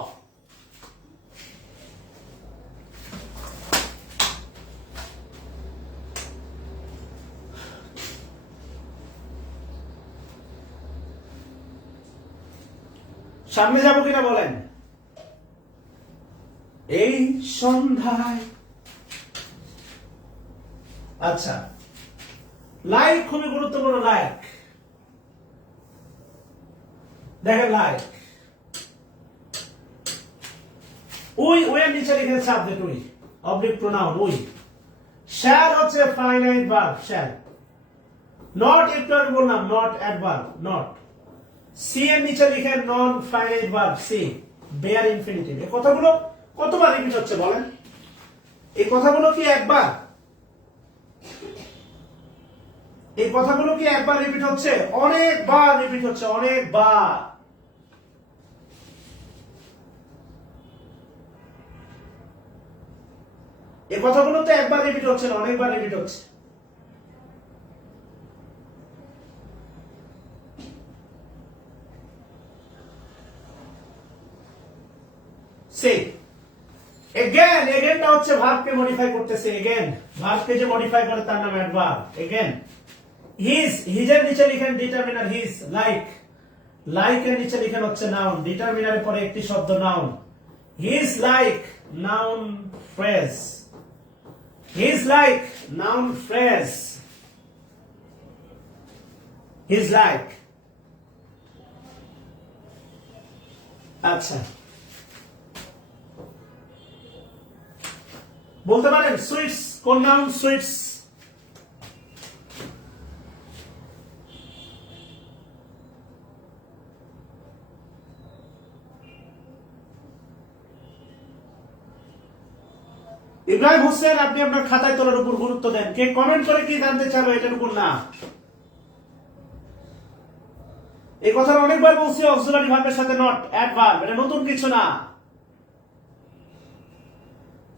সামনে যাবো কিনা বলেন। এই সন্ধ্যায়, আচ্ছা, লাইক খুবই গুরুত্বপূর্ণ। লাইক দেখেন, লাইক উই, উই এর নিচে লিখে subject we oblique pronoun we. Shall হচ্ছে ফাইনাইট ভার্ব, শ্যাল। নট একটু আগে বললাম, নট অ্যাডভার্ব, নট। সি এর নিচে লিখে non finite verb, see bare infinitive. এই কথাগুলো কতবার রিপিট হচ্ছে বলেন? এই কথাগুলো কি একবার? এই কথাগুলো কি একবার রিপিট হচ্ছে? অনেকবার রিপিট হচ্ছে, অনেকবার। এই কথাগুলো তো একবার রিপিট হচ্ছে না, অনেকবার রিপিট হচ্ছে। সে এগেন, এগেনটা হচ্ছে ভার্বকে মডিফাই করতেছে। এগেন ভার্বকে যে মডিফাই করে তার নাম অ্যাডভার্ব। এগেন হিজ, হিজের নিচে লিখেন ডিটারমিনার হিজ। লাইক, লাইক এর নিচে লিখেন হচ্ছে নাউন, ডিটারমিনারের পরে একটি শব্দ noun. His like noun phrase, his like noun phrase, his like. আচ্ছা, বলতে পারেন সুইটস কোন নাউন? সুইটস ইব্রাহিম হোসেন, আপনি আপনার খাতায় তোলার উপর গুরুত্ব দেন। কে কমেন্ট করে কি জানতে চাবে এটার উপর না। এই কথা অনেকবার বলছি, অক্সিলারি ভার্বের সাথে নট অ্যাডভার্ব, এটা নতুন কিছু না।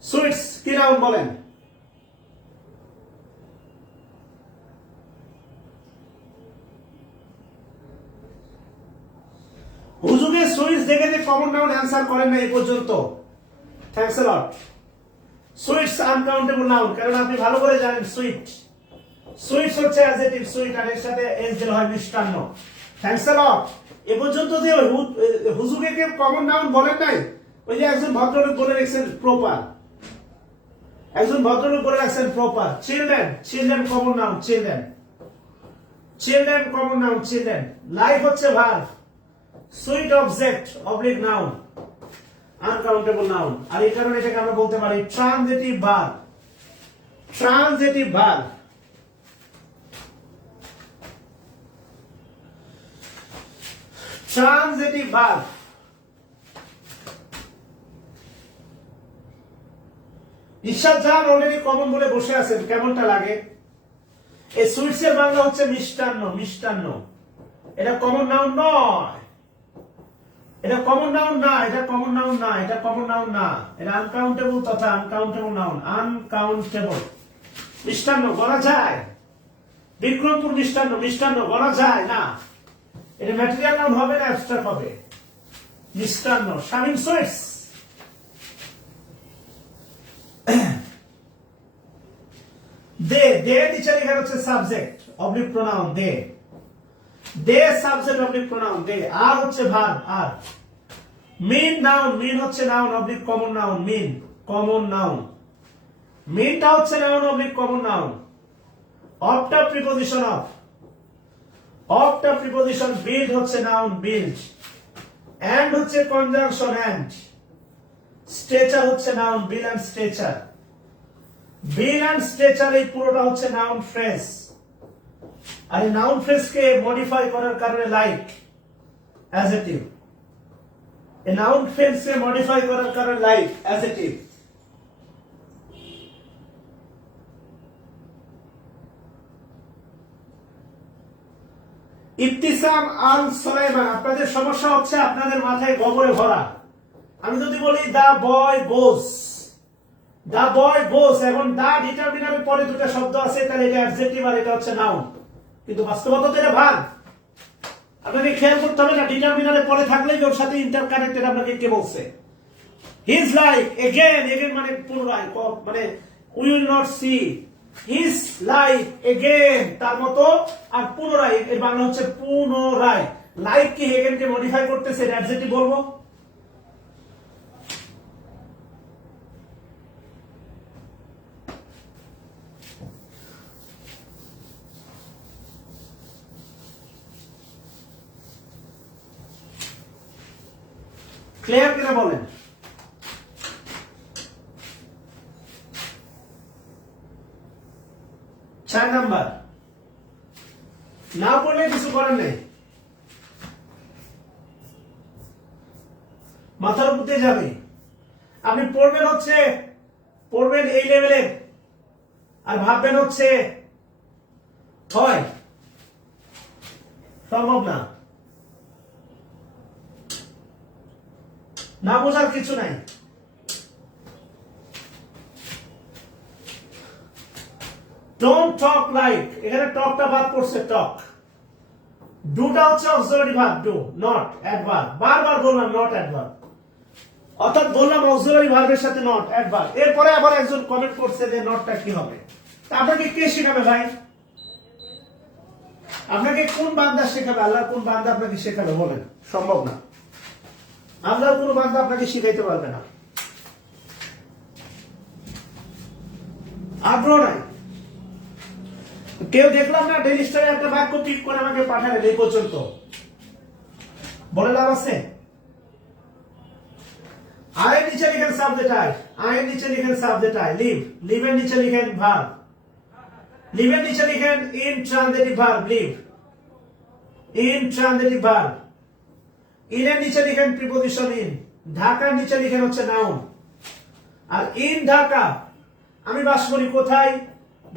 সুইটস কি নাউন বলেন? হুজুগে সুইটস দেখে যে কমন নাউন অ্যান্সার করেন না এই পর্যন্ত, thanks a lot. Sweets uncountable noun, কারণ আপনি ভালো করে জানেন সুইট, সুইটস হচ্ছে অ্যাডজেক্টিভ, সুইট আর এর সাথে এস দিলে হয় মিষ্টান্ন। থ্যাঙ্কস আ লট। এ পর্যন্ত যে হুজুগে কে কমন নাউন বলেন নাই, ওই যে একজন ভদ্রলোক বলে রেখেছেন প্রপার, একজন ভদ্রলোক বলে রাখছেন proper. Children, children common noun, children, children common noun, children. Life হচ্ছে verb, sweet object oblique noun, uncountable noun. আর এই কারণে এটাকে আমরা বলতে পারি transitive verb, transitive verb. Transitive verb. Ishwar Jahan already common বলে বসে আছেন, কেমনটা লাগে? এই সুইটস এর বাংলা হচ্ছে মিষ্টান্ন, মিষ্টান্ন। এটা কমন নাউন নয়, এটা কমন নাউন না, এটা কমন নাউন না, এটা কমন নাউন না, এটা আনকাউন্টেবল তথা আনকাউন্টেবল নাউন, আনকাউন্টেবল। মিষ্টান্ন বলা যায়? বিক্রমপুর মিষ্টান্ন, মিষ্টান্ন বলা যায় না। এটা ম্যাটেরিয়াল নাউন হবে না অ্যাবস্ট্রাক্ট হবে? মিষ্টান্ন। শামিম সুইটস। দে, দে নিচে লেখা হচ্ছে subject oblique pronoun, they, they subject oblique pronoun, they. Are হচ্ছে verb, are. Mean noun, mean হচ্ছে noun oblique common noun, mean common noun, মিনটা হচ্ছে নাউন অবলিক কমন নাউন। অফটা প্রিপোজিশন অফ, অফটা প্রিপোজিশন। বিল্ড হচ্ছে নাউন, বিল্ড। এন্ড হচ্ছে conjunction, and. Stretcher হচ্ছে noun, bill and stretcher, bill and stretcher. এই পুরোটা হচ্ছে নাউন ফ্রেজ। আর এই নাউন ফ্রেজকে মডিফাই করার কারণে লাইক অ্যাডজেক্টিভ, এই নাউন ফ্রেজকে মডিফাই করার কারণে লাইক অ্যাডজেক্টিভ। ইবতিসাম আল সুলাইমান, আপনাদের সমস্যা হচ্ছে আপনাদের মাথায় গোবরে ভরা। আমি যদি বলি দা বয় গোস, দা বয় গোস, এখন দা ডিটারমিনারের পরে দুটো শব্দ আছে, তাহলে এটা অ্যাডজেক্টিভ আর এটা হচ্ছে নাউন, কিন্তু বাস্তবতা তো এটা ভার্ব। আপনাকে খেয়াল করতে হবে না, ডিটারমিনারের পরে থাকলেই ওর সাথে ইন্টারকানেক্টেড। আপনাকে কে বলছে? হিজ লাইক, এগেন, এগেন মানে পুনরায়, মানে we will not see. His like again তার মতো, আর পুনরায় এর বাংলা হচ্ছে পুনরায়। লাইক কি এগেন কে মডিফাই করতেছে, এটা অ্যাডজেক্টিভ বলবো? ক্লিয়ার কিনা বলেন? 4 নাম্বার না পড়লে কিছু করার নেই, মাথার উপর দিয়ে যাবে। আপনি পড়বেন হচ্ছে, পড়বেন এই লেভেলে, আর ভাববেন হচ্ছে হয়, সম্ভব না। না বোঝার কিছু নাই। ডোন্ট টক লাইক, এখানে টকটা বাদ পড়ছে, টক। ডুটা হচ্ছে auxiliary verb, do, not adverb, বারবার বললাম নট অ্যাডভার্ব, অর্থাৎ বললাম অক্সিলারি ভার্বের সাথে নট অ্যাডভার্ব। এরপরে আবার একজন কমেন্ট করছে যে নটটা কি হবে। তা আপনাকে কে শেখাবে ভাই? আপনাকে কোন বান্দা শেখাবে? আল্লাহ কোন বান্দা আপনাকে শেখাবে বলেন? সম্ভব না। আল্লাহর কোন বান্দা আপনাকে শিখাইতে পারবে না, আগ্রহ নাই। কেউ দেখলাম না ডেইলি স্টারে একটা বাক্য টিক করে আমাকে পাঠালেন এই পর্যন্ত, বলে লাভ আছে? আয়ের নিচে লিখেন সাবজেক্ট আই, আয়ের নিচে লিখেন সাবজেক্ট আই, লিভ, লিভের নিচে লিখেন ভার্ব, লিভের নিচে লিখেন intransitive verb, live, intransitive verb, ইনের নিচে লিখেন প্রিপোজিশন ইন, ঢাকার নিচে লিখেন হচ্ছে নাউন। আর ইন ঢাকা আমি বাস করি কোথায়?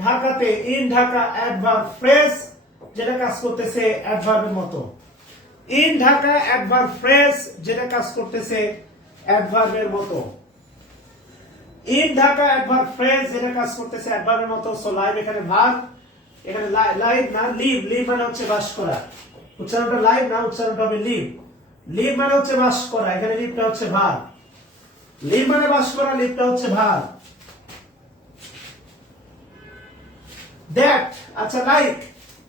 ঢাকাতে। ইন ঢাকা অ্যাডভার্ব ফ্রেজ, যেটা কাজ করতেছে অ্যাডভার্বের মতো। ইন ঢাকা অ্যাডভার্ব ফ্রেজ, যেটা কাজ করতেছে অ্যাডভার্বের মতো। ইন ঢাকা অ্যাডভার্ব ফ্রেজ, যেটা কাজ করতেছে অ্যাডভার্বের মতো। সো লাইভ এখানে ভার্ব, এখানে লাইভ না লিভ, লিভ মানে হচ্ছে বাস করা। উচ্চারণটা লাইভ না, উচ্চারণটা হবে লিভ। লিভ মানে হচ্ছে বাস করা, এখানে লিভটা হচ্ছে ভার্ব। লিভ মানে বাস করা, লিভটা হচ্ছে ভার্ব। দ্যাট, আচ্ছা লাইক,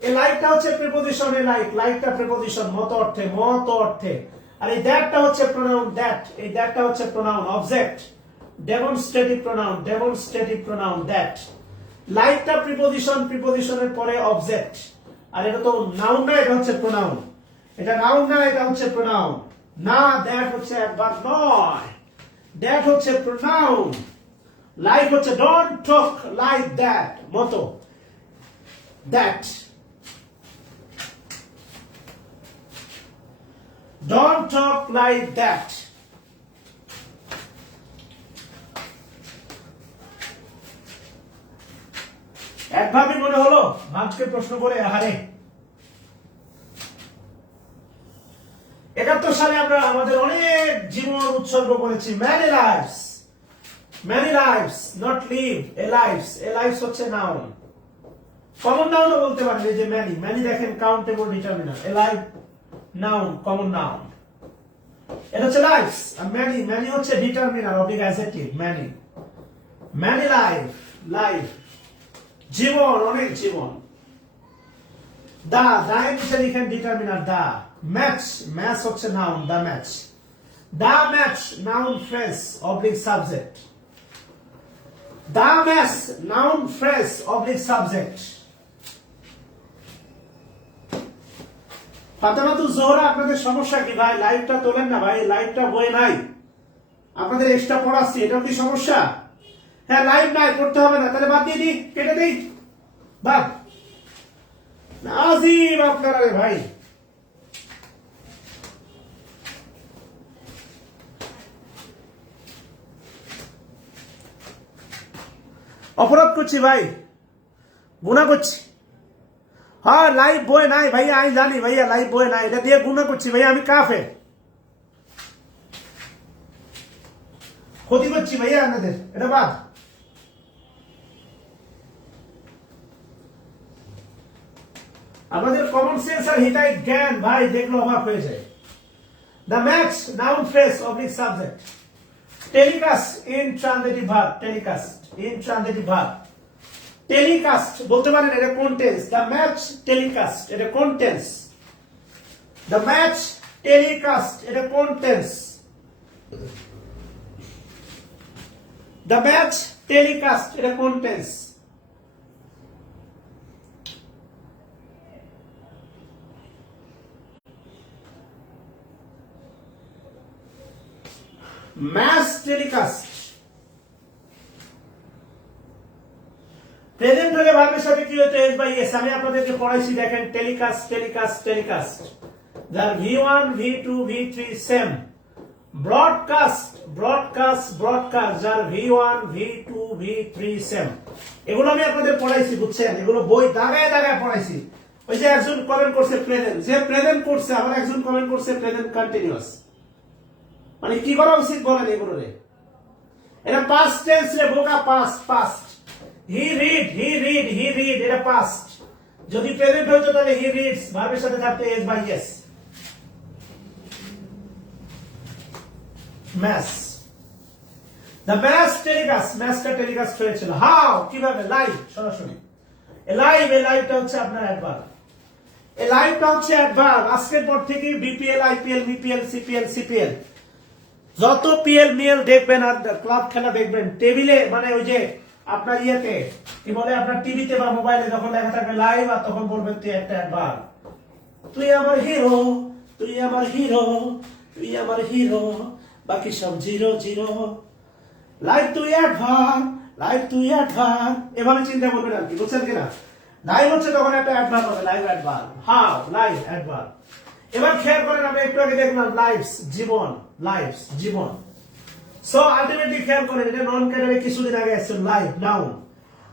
এই লাইকটা হচ্ছে প্রিপোজিশন, এই লাইক, লাইকটা প্রিপোজিশন, মত অর্থে, মত অর্থে। আর এই দ্যাটটা হচ্ছে প্রোনাউন, দ্যাট, এই দ্যাটটা হচ্ছে pronoun, object, demonstrative pronoun, demonstrative pronoun that. লাইকটা প্রিপোজিশন, প্রিপোজিশনের পরে অবজেক্ট। আর এটা তো নাউন না, এটা হচ্ছে প্রোনাউন। এটা নাউন না, এটা হচ্ছে প্রোনাউন। না, দ্যাট হচ্ছে অ্যাডভার্ব নয়, দ্যাট হচ্ছে প্রোনাউন। লাইক হচ্ছে ডোন্ট টক লাইক দ্যাট, মতো, that. Don't talk like that. একভাবে মনে হলো ভাবকে প্রশ্ন করে আহারে। 71 সালে আমরা আমাদের অনেক জীবন উৎসর্গ করেছি। many lives, many lives, not live, a lives, a lives হচ্ছে নাউন। কমন নাউনও বলতে পারেন, এই যে many, many দেখেন countable determiner, a life noun, common noun. এটা হচ্ছে লাইফস, আর ম্যানি, ম্যানি হচ্ছে determiner of adjective, many, many life, life, জীবন, অনেক জীবন। দা, দা এর নিচে লিখেন ডিটারমিনার দা। ম্যাচ, ম্যাচ হচ্ছে noun, the match, the match noun phrase oblique subject, the match noun phrase oblique subject. Fatematul Zohra, আপনাদের সমস্যা কি ভাই? লাইভটা তোলেন না ভাই, লাইভটা বই নাই, আপনাদের এক্সট্রা পড়াচ্ছি, এটাও কি সমস্যা? হ্যাঁ, লাইভ নাই, করতে হবে না, তাহলে বাদ দিয়ে দিই, কেটে দিই, বাদ। আজিব আপনারা রে ভাই। অপরাধ করছি ভাই, গুনাহ করছি। হ্যাঁ, লাইভ বই নাই ভাইয়া, আমি জানি ভাইয়া, লাইভ বই নাই, এটা দিয়ে গুনাহ করছি ভাইয়া, আমি কাফের, ক্ষতি করছি ভাইয়া আপনাদের, এটা বাদ। আমাদের কমন সেন্স আর হিতাই জ্ঞান ভাই দেখলে অবাক হয়ে যায়। The match noun phrase oblique subject, telecast intransitive verb, telecast intransitive verb, telecast বলতে পারেন, এটা কোন টেন্স? দ্য ম্যাচ টেলিকাস্ট, এটা কোন টেন্স? দ্য ম্যাচ টেলিকাস্ট, এটা কোন টেন্স? দ্য ম্যাচ টেলিকাস্ট, এটা কোন টেন্স? ম্যাচ টেলিকাস্ট প্রেজেন্ট হলে ভার্বের সাথে কি হতো? S by S. আমি আপনাদেরকে পড়াইছি, দেখেন, টেলিকাস্ট, টেলিকাস্ট, টেলিকাস্ট, যার V1 V2 V3 same. Broadcast, broadcast, broadcast, যার V1 V2 V3 সেম। এগুলো আমি আপনাদের পড়াইছি, বুঝছেন? এগুলো বই দাগায় দাগায় পড়াইছি। ওই যে একজন কমেন্ট করছে প্রেজেন্ট, যে প্রেজেন্ট করছে, আবার একজন কমেন্ট করছে প্রেজেন্ট কন্টিনিউয়াস। মানে কি করা উচিত বলেন এগুলো রে? এটা পাস্ট টেন্স রে বোকা, past, past. He read, he read, he read, এটা পাস্ট। যদি প্রেজেন্ট হইতো তাহলে হি রিডস, ভার্বের সাথে থাকতো এস বা yes. Match, the match telecast, ম্যাচটা টেলিকাস্ট হয়েছিল। হাউ, কিভাবে? লাইভ, সরাসরি। লাইভ, এই লাইভটা হচ্ছে আপনার অ্যাডভার্ব। এই লাইভটা হচ্ছে অ্যাডভার্ব। আজকের পর থেকে BPL, IPL, BPL, CPL, CPL, যত পিএল মিএল দেখবেন আর ক্লাব খেলা দেখবেন, টেবিলে মানে ওই যে আপনার ইয়েতে কি বলে, আপনার টিভিতে বা মোবাইলে যখন লেখা থাকবে লাইভ, আর তখন বলবেন তুই একটা অ্যাডভার্ব। তুই আমার হিরো, তুই আমার হিরো, তুই আমার হিরো, বাকি সব জিরো জিরো। লাইভ তুই অ্যাডভার্ব, লাইভ তুই অ্যাডভার্ব, এভাবে চিন্তা করবেন আর কি, বুঝছেন কিনা? লাইভ হচ্ছে তখন একটা অ্যাডভার্ব হবে, live adverb. How, live adverb. এবার খেয়াল করেন, আমরা একটু আগে দেখলাম লাইভস, জীবন, লাইভস, জীবন। সো আলটিমেটলি খেয়াল করেন, এটা নন ক্যাটারে কিছুদিন আগে আসছে লাইভ, নাউন।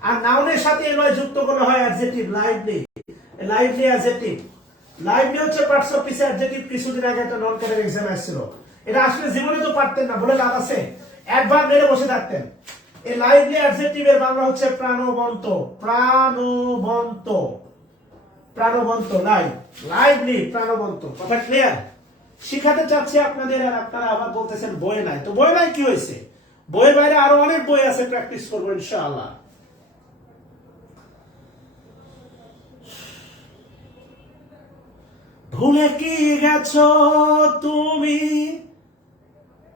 আর নাউনের সাথে এলয় যুক্ত করলে হয় adjective, lively, lively adjective. Lively হচ্ছে পার্টস অফ স্পিচ অ্যাডজেক্টিভ, কিছুদিন আগে একটা নন ক্যাটারে এক্সাম আসছিল। এটা আসলে জীবনে তো পারতেন না, বলে লাভ আছে? অ্যাডভার্ব মেরে বসে থাকতেন। এই লাইভলি অ্যাডজেক্টিভের বাংলা হচ্ছে প্রাণবন্ত, প্রাণবন্ত, প্রাণবন্ত, লাইভ, লাইভলি, প্রাণবন্ত। কথা ক্লিয়ার? শিখাতে চাচ্ছি আপনাদের, আর আপনারা আবার বলতেছেন বই নাই। তো বই নাই কি হয়েছে? বইয়ের বাইরে আরো অনেক বই আছে, প্র্যাকটিস করবো ইনশাআল্লাহ। ভুলে কি গেছো তুমি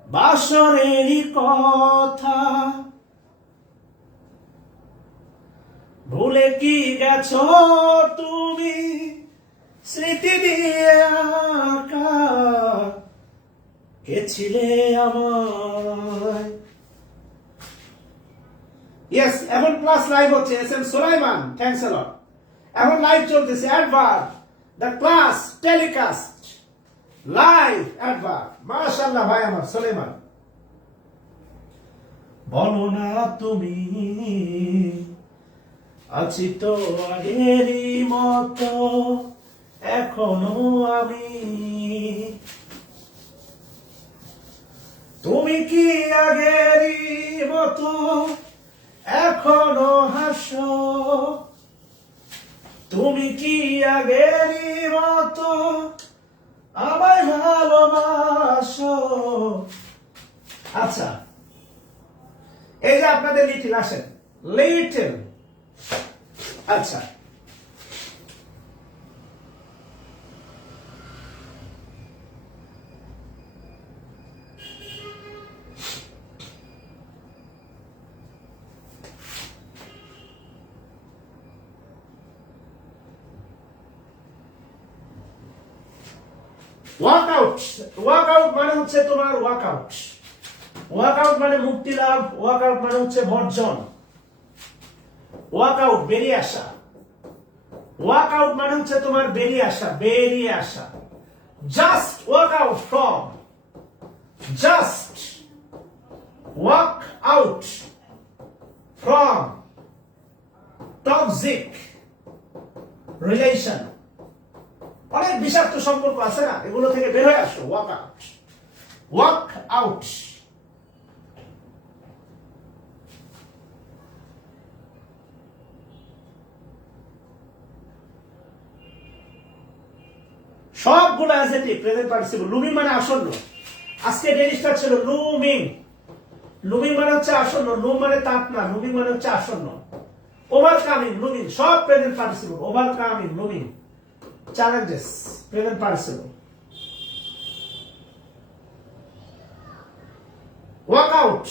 বাসরেরই কথা, ভুলে কি গেছো তুমি স্মৃতি দিয়ে আঁকা, কে ছিলে আমায়। ইয়েস, এখন ক্লাস লাইভ হচ্ছে। S M Sulaiman, thanks a lot. এখন লাইভ চলতেছে। Adverb, the class telecast, live adverb. মাশাআল্লাহ ভাই আমার সুলাইমান। বলো না তুমি আছি তো আগেরই মতো, এখনো আমি। তুমি কি আগেরই মতো এখনো হাসো, তুমি কি আগেরই মতো আমায় ভালোবাসো। আচ্ছা, এই যে আপনাদের লিটিল, আসেন লিটিল। আচ্ছা, ওয়ার্কআউট, ওয়ার্কআউট মানে হচ্ছে তোমার ওয়ার্কআউট। ওয়ার্কআউট মানে মুক্তি লাভ, ওয়ার্কআউট মানে হচ্ছে বর্জন। ওয়ার্কআউট, বেরিয়ে আসা। ওয়ার্কআউট মানে হচ্ছে তোমার বেরিয়ে আসা, বেরিয়ে আসা। Just workout from, just work out from toxic relation. অনেক বিষাক্ত সম্পর্ক আছে না, এগুলো থেকে বের হয়ে আসো। Work out, work out. সবগুলো অ্যাডজেক্টিভ, প্রেজেন্ট পার্টিসিপল। লুমিং মানে আসন্ন। আজকে ডেলিস্টার ছিল লুমিং। লুমিং মানে হচ্ছে আসন্ন, লুম মানে তাপ না, লুমিং মানে হচ্ছে আসন্ন। ওভারকামিং, লুমিং, সব present participle. Overcoming, looming, challenges, present participle. Workout,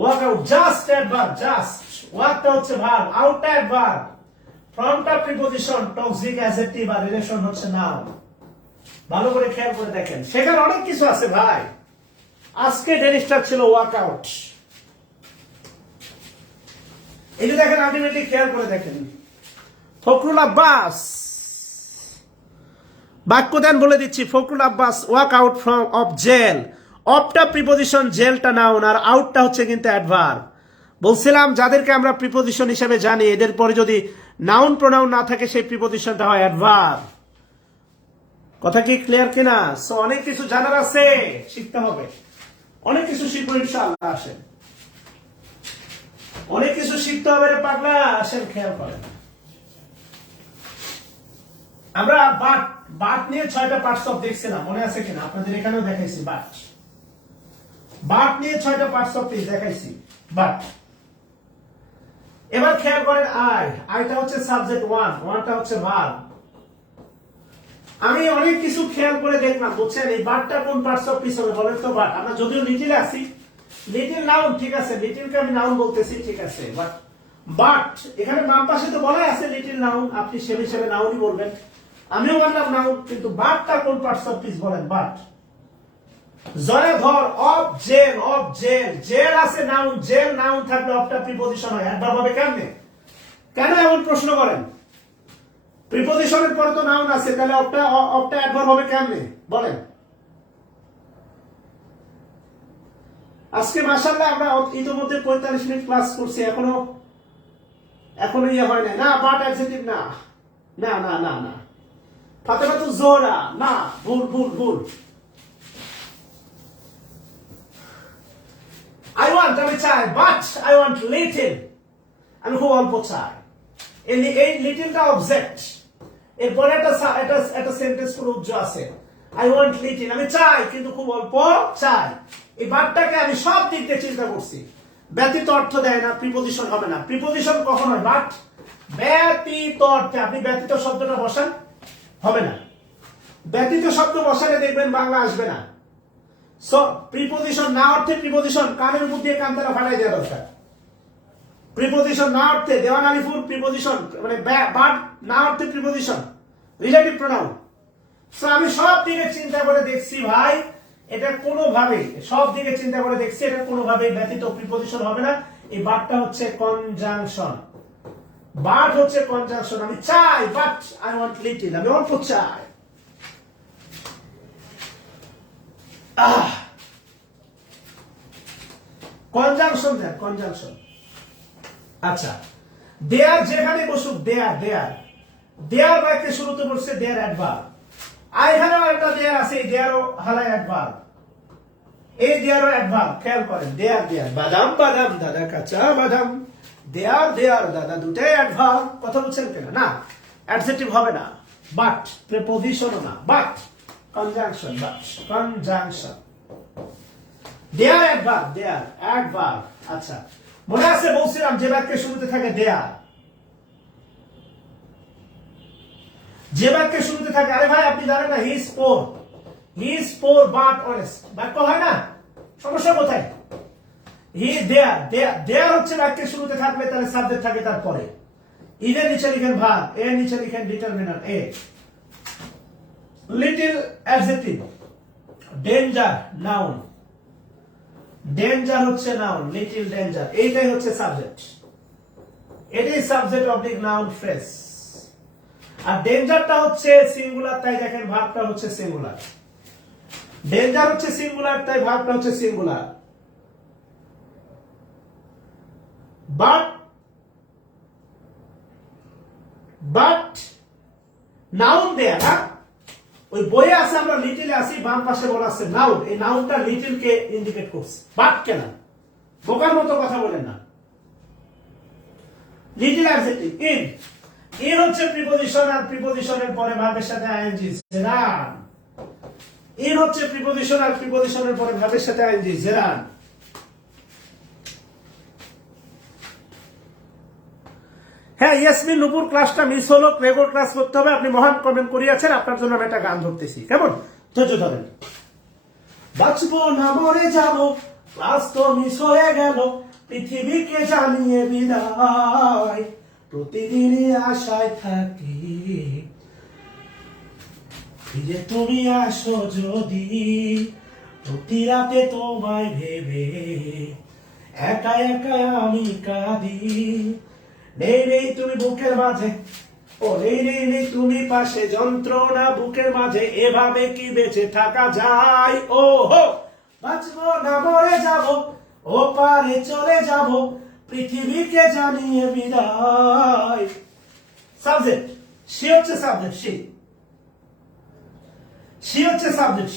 workout, just adverb, just. ওয়ার্কটা হচ্ছে ভার্ব, আউটটা অ্যাডভার্ব, ফ্রমটা প্রিপজিশন, টক্সিক অ্যাডজেক্টিভ, আর রিলেশন হচ্ছে নাউন। ভালো করে খেয়াল করে দেখেন, সেখানে অনেক কিছু আছে ভাই। আজকে ডেলিস্টার ছিল ওয়ার্কআউট। এই যে দেখেন, আলটিমেটলি খেয়াল করে দেখেন, ফখরুল আব্বাস বাক্য দেন, বলে দিচ্ছি। Fakhrul Abbas walk out from of jail. অফটা প্রিপোজিশন, জেলটা নাউন, আর আউটটা হচ্ছে কিন্তু অ্যাডভার্ব। বলছিলাম যাদেরকে আমরা প্রিপোজিশন হিসেবে জানি, এদের পরে যদি নাউন প্রোনাউন না থাকে, সেই প্রিপোজিশনটা হয় অ্যাডভার্ব। কথা কি ক্লিয়ার কিনা? সো অনেক কিছু জানার আছে, শিখতে হবে, অনেক কিছু শিখবো ইনশাআল্লাহ। আসেন অনেক কিছু শিখতে হবে রে পাগলা, আসেন খেয়াল করেন। আমরা বাট নিয়ে 6টা পার্টস অফ দেখছিলাম, মনে আছে কিনা? আপনাদের এখানেও দেখাইছি বাট নিয়ে 6টা পার্টস অফ দেখাইছি বাট। এবার খেয়াল করেন আইটা হচ্ছে সাবজেক্ট 1টা হচ্ছে ভার্ব। আমি অনেক কিছু খেয়াল করে দেখলাম, বুঝছেন? এই বাটটা কোন পার্টস অফ স্পিচ হবে বলেন তো? বাট আমরা যদিও লিটিলে আছি, লিটিল নাউন, ঠিক আছে, লিটিলকে আমি নাউন বলতেছি, ঠিক আছে, বাট এখানে বাম পাশে তো বলাই আছে লিটিল নাউন, আপনি সে হিসেবে নাউনই বলবেন, আমিও বললাম নাউন, কিন্তু বাটটা কোন পার্টস অফ স্পিচ বলেন? বাট জয় ধর অফ জেল আছে নাউন, জেল নাউন থাকলে অফটা প্রিপজিশন হয়, অ্যাডভার্ব হবে কেমনে? কেন এমন প্রশ্ন করেন? প্রিপজিশনের পরে তো নাউন আছে, তাহলে অফটা অ্যাডভার্ব হবে কেমনে বলেন? আজকে মাশাআল্লাহ আমরা ইতিমধ্যে 45 মিনিট ক্লাস করছি, এখনো ইয়ে হয় না বাট অ্যাডজেক্টিভ না না না না না ফাতেমা তো জোরা না, ভুল। আমি চাই, বাট আই ওয়ান্ট লিটল, আমি খুব অল্প চাই। এই লিটলটা অবজেক্ট, এরপরে একটা সেন্টেন্স পুরো উজ্জ আছে, আই ওয়ান্ট লিটল, আমি চাই কিন্তু খুব অল্প চাই। এই বাটটাকে আমি সব দিক দিয়ে চিন্তা করছি, ব্যতীত অর্থ দেয় না, প্রিপজিশন হবে না। প্রিপজিশন কখন হয়? বাট ব্যতীত অর্থে, আপনি ব্যতীত শব্দটা বসান, হবে না। ব্যতীত শব্দ বসালে দেখবেন বাংলা আসবে না। সো প্রিপজিশন না অর্থে প্রিপজিশন, কানের উপর দিয়ে কান্তারা ফাটাই দেওয়া দরকার। প্রিপজিশন না অর্থে দেওয়ান আলিফুর প্রিপজিশন, মানে বাট না অর্থে প্রিপজিশন, রিলেটিভ প্রোনাউন। সো আমি সব দিকে চিন্তা করে দেখছি ভাই, এটা কোনোভাবে, সব দিকে চিন্তা করে দেখছি, এটা কোনোভাবে ব্যতীত প্রিপজিশন হবে না। এই বাটটা হচ্ছে কনজাংশন, বাট হচ্ছে কনজাংশন। আমি চাই, বাট আই ওয়ান্ট লিটল, আমি অল্প চাই। কনজাংশন দেন, কনজাংশন। আচ্ছা, দেয়ার যেখানে বসুক, দেয়ার বাক্যে শুরুতে বসছে দেয়ার অ্যাডভার্ব। এখানেও একটা দেয়ার আছে, এই দেয়ারও হালাই অ্যাডভার্ব, এই দেয়ারও অ্যাডভার্ব। খেয়াল করেন, দেয়ার বাদাম দাদা কাঁচা বাদাম, দেয়ার দাদা, দুটাই অ্যাডভার্ব। কথা বলছেন কেন? না, অ্যাডজেক্টিভ হবে না, বাট প্রিপজিশনও না, বাট কনজাংশন, দেয়ার অ্যাডভার্ব। আচ্ছা, মনে আছে বলছিলাম যে বাক্যের শুরুতে থাকে দেয়ার, যে বাক্যের শুরুতে থাকে, আরে ভাই আপনি জানেন না, he is poor but honest, বাক্য হয় না? সমস্যা কোথায়? দেয়ার হচ্ছে বাক্যের শুরুতে থাকলে তাহলে সাবজেক্ট থাকে তারপরে, ইদের নিচে লিখেন ভার্ব, এর নিচে লিখেন determiner a. Little adjective, danger noun, danger হচ্ছে নাউন, লিটল ডেঞ্জার, এইটাই হচ্ছে সাবজেক্ট, এটাই সাবজেক্ট অবলিক নাউন ফ্রেজ। আর ডেঞ্জারটা হচ্ছে সিঙ্গুলার, তাই দেখেন ভার্বটা হচ্ছে সিঙ্গুলার। ডেঞ্জার হচ্ছে সিঙ্গুলার, তাই ভার্বটা হচ্ছে সিঙ্গুলার। বাট নাউন দেয়া না, ওই বইয়ে আছে, আমরা লিটলে আসি, বাম পাশে বলা আছে নাউন, এই নাউনটা লিটল কে ইন্ডিকেট করছে, বাট কেন? বোকার মতো কথা বলেন না। লিটল অ্যাডজেক্টিভ, ইন হচ্ছে প্রিপজিশন, আর প্রিপজিশনের পরে ভার্বের সাথে আইএনজি, জেরান। ইন হচ্ছে প্রিপজিশন, আর প্রিপজিশনের পরে ভার্বের সাথে আইএনজি, জেরান। হ্যাঁ, ইয়াসমিন নূপুর, ক্লাসটা মিস হলো, রেকর্ড ক্লাস করতে হবে। আপনি মহান কমেন্ট করিয়েছেন, আপনার জন্য আমি একটা গান ধরতেছি, কেমন? ধৈর্য ধরেন। বাঁচবো না মরে যাব, ক্লাস তো মিস হয়ে গেল, পৃথিবীকে জানিয়ে বিদায়, প্রতিদিনই আশায় থাকি, ফিরে তুমি আসো যদি, প্রতি রাতে তোমায় ভেবে একা একা আমি কাঁদি, নেই তুমি বুকের মাঝে, ও নেই তুমি পাশে, যন্ত্রণা বুকের মাঝে, এভাবে কি বেঁচে থাকা যায়? ও হো, বাঁচবো না মরে যাব, ও পারে চলে যাব, পৃথিবীকে জানিয়ে বিদায়। সাবজেক্ট, সে হচ্ছে সাবজেক্ট, সে হচ্ছে সাবজেক্ট,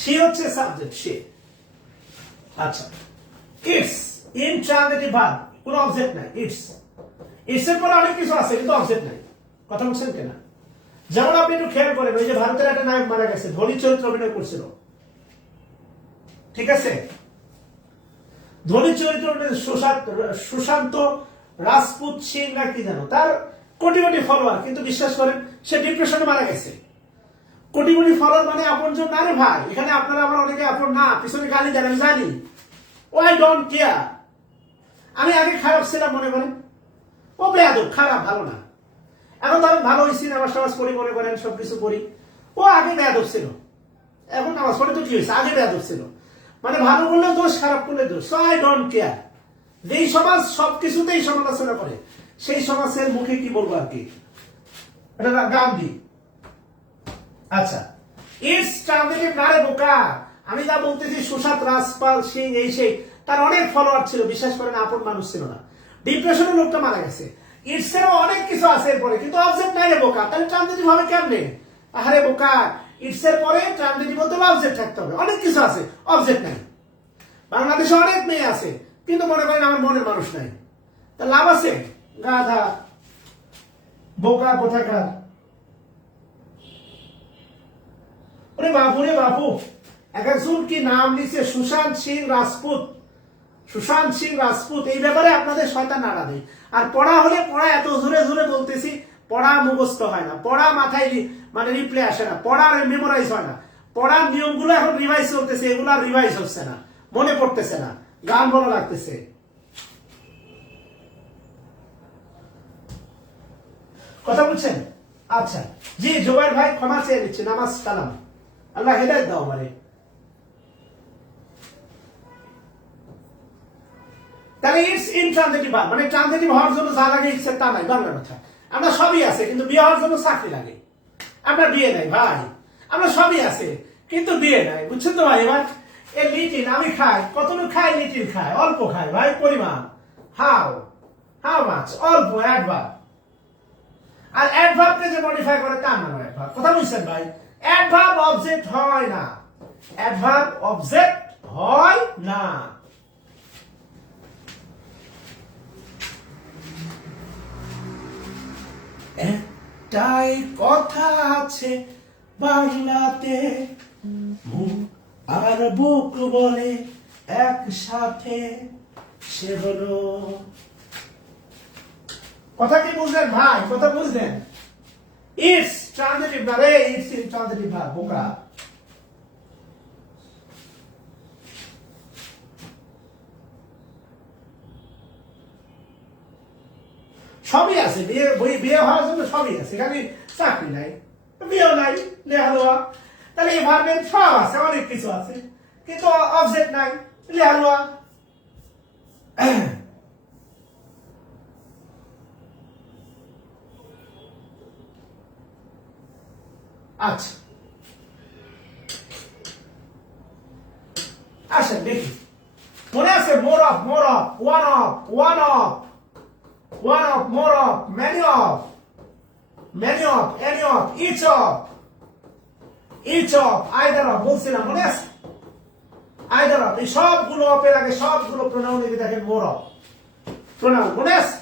সে হচ্ছে সাবজেক্ট, সে। আচ্ছা, ইটস ইনট্রানজিটিভ ভার্ব, কোনো অবজেক্ট নাই। ইটস এর পরে অনেক কিছু আছে কিন্তু অবজেক্ট নাই। কথা বলছেন কেনা? যেমন আপনি একটু খেয়াল করেন, ওই যে ভারতের একটা নায়ক মারা গেছে, ধনী চরিত্র অভিনয় করছিল, ঠিক আছে? ধনী চরিত্র সুশান্ত রাজপুত সিং না কি জানো, তার কোটি কোটি ফলোয়ার, কিন্তু বিশ্বাস করেন সে ডিপ্রেশনে মারা গেছে। কোটি কোটি ফলোয়ার মানে আপনজন না রে ভাই। এখানে আপনারা আমার অনেকে আপন না, পিছনে গালি দেন আমি জানি। Why don't care. আমি আগে খারাপ ছিলাম মনে করেন, ও বেয়াদব, খারাপ, ভালো না। এখন ধরেন ভালো হয়েছি, নামাজ টামাজ পড়ি মনে করেন, সবকিছু করি। ও আগে বেয়াদব ছিল, এখন নামাজ পড়ে তো কি হয়েছে, আগে বেয়াদব ছিল। মানে ভালো করলে দোষ, খারাপ করলে দোষ। So I don't care. যেই সমাজ সবকিছুতেই সমালোচনা করে, সেই সমাজের মুখে কি বলবো আর কি, এটা গান দি। আচ্ছা, ইটস ট্রানজিটিভ না রে বোকা। আমি যা বলতেছি, সুশান্ত রাজপাল সিং এই সেই, তার অনেক ফলোয়ার ছিল, বিশ্বাস করেন আপন মানুষ ছিল না। ডিপ্রেশনে লোকটা মারা গেছে। ইটস এরও অনেক কিছু আছে এরপরে, কিন্তু অবজেক্ট নাই রে বোকা। তাহলে ট্রানজিটিভ হবে কেমনে? আরে বোকা, ইটস এর পরে ট্রানজিটিভ হতে হবে, অবজেক্ট থাকতে হবে। অনেক কিছু আছে, অবজেক্ট নাই। বাংলাদেশে অনেক মেয়ে আছে, কিন্তু মনে করেন আমার মনের মানুষ নাই। তা লাভ আছে? গাধা, বোকা কোথাকার। ওরে বাপু রে বাপু, এক একজন কি নাম দিচ্ছে, সুশান্ত সিং রাজপুত। সুশান্ত সিং রাজপুত, এই ব্যাপারে আপনাদের শয়তান নাড়া দেয়। আর পড়া হলে পড়া এত জোরে জোরে বলতেছি, পড়া মুখস্থ হয় না, পড়া মাথায় মানে রিপ্লে আসে না, পড়ার মেমোরাইজ হয় না। পড়ার নিয়মগুলো এখন রিভাইজ চলতেছে, এগুলো আর রিভাইজ হচ্ছে না, মনে পড়তেছে না, গান ভালো লাগতেছে। কথা বলছেন? আচ্ছা জি, জোবাইর ভাই ক্ষমা চেয়ে নিচ্ছে, নামাজ কালাম, আল্লাহ হেদায়েত দাও মানে। তাহলে ইটস ইনট্রানজিটিভ ভার্ব, মানে ট্রানজিটিভ হওয়ার জন্য যা লাগে ইটস তা নাই, বাংলা কথা। আমরা সবই আছে, কিন্তু বিয়ে হওয়ার জন্য চাকরি লাগে। আপনার বিয়ে নাই ভাই, আমরা সবই আছে কিন্তু বিয়ে নাই, বুঝছেন তো ভাই? এবার এ লিটিল আমি খাই, কতটুকু খাই? লিটিল খাই, অল্প খাই ভাই, পরিমাণ। হাউ হাউ মাচ, অল্প, অ্যাডভার্ব। আর অ্যাডভার্বকে যে মডিফাই করে তার নাম অ্যাডভার্ব। কথা বুঝছেন ভাই? অ্যাডভার্ব অবজেক্ট হয় না, অ্যাডভার্ব অবজেক্ট হয় না। একটাই কথা আছে বাংলাতে, মুখ আর বুক বলে একসাথে, সে হলো। কথা কি বুঝলেন ভাই? কথা বুঝলেন? ইটস ট্রানজিটিভ না রে, ইটস ট্রানজিটিভ ভার্ব, বোকা। সবই আছে, বিয়ে হওয়ার জন্য সবই আছে, খালি চাকরি নাই, বিয়েও নাই, লেহালুয়া। তাহলে এই ভার্বের সব আছে, অনেক কিছু আছে, কিন্তু অবজেক্ট নাই, লেহালুয়া। আচ্ছা আসেন দেখি, মনে আছে? More of, more of, one of, one of, one of, more of, many of, many of, any of, each of, each of, either of বলছিলাম, মনে আছে? আইদার অফ, এই সবগুলো অফের আগে সবগুলো প্রোনাউন লিখে দেখেন, মোর অফ প্রোনাউন, মনে আছে?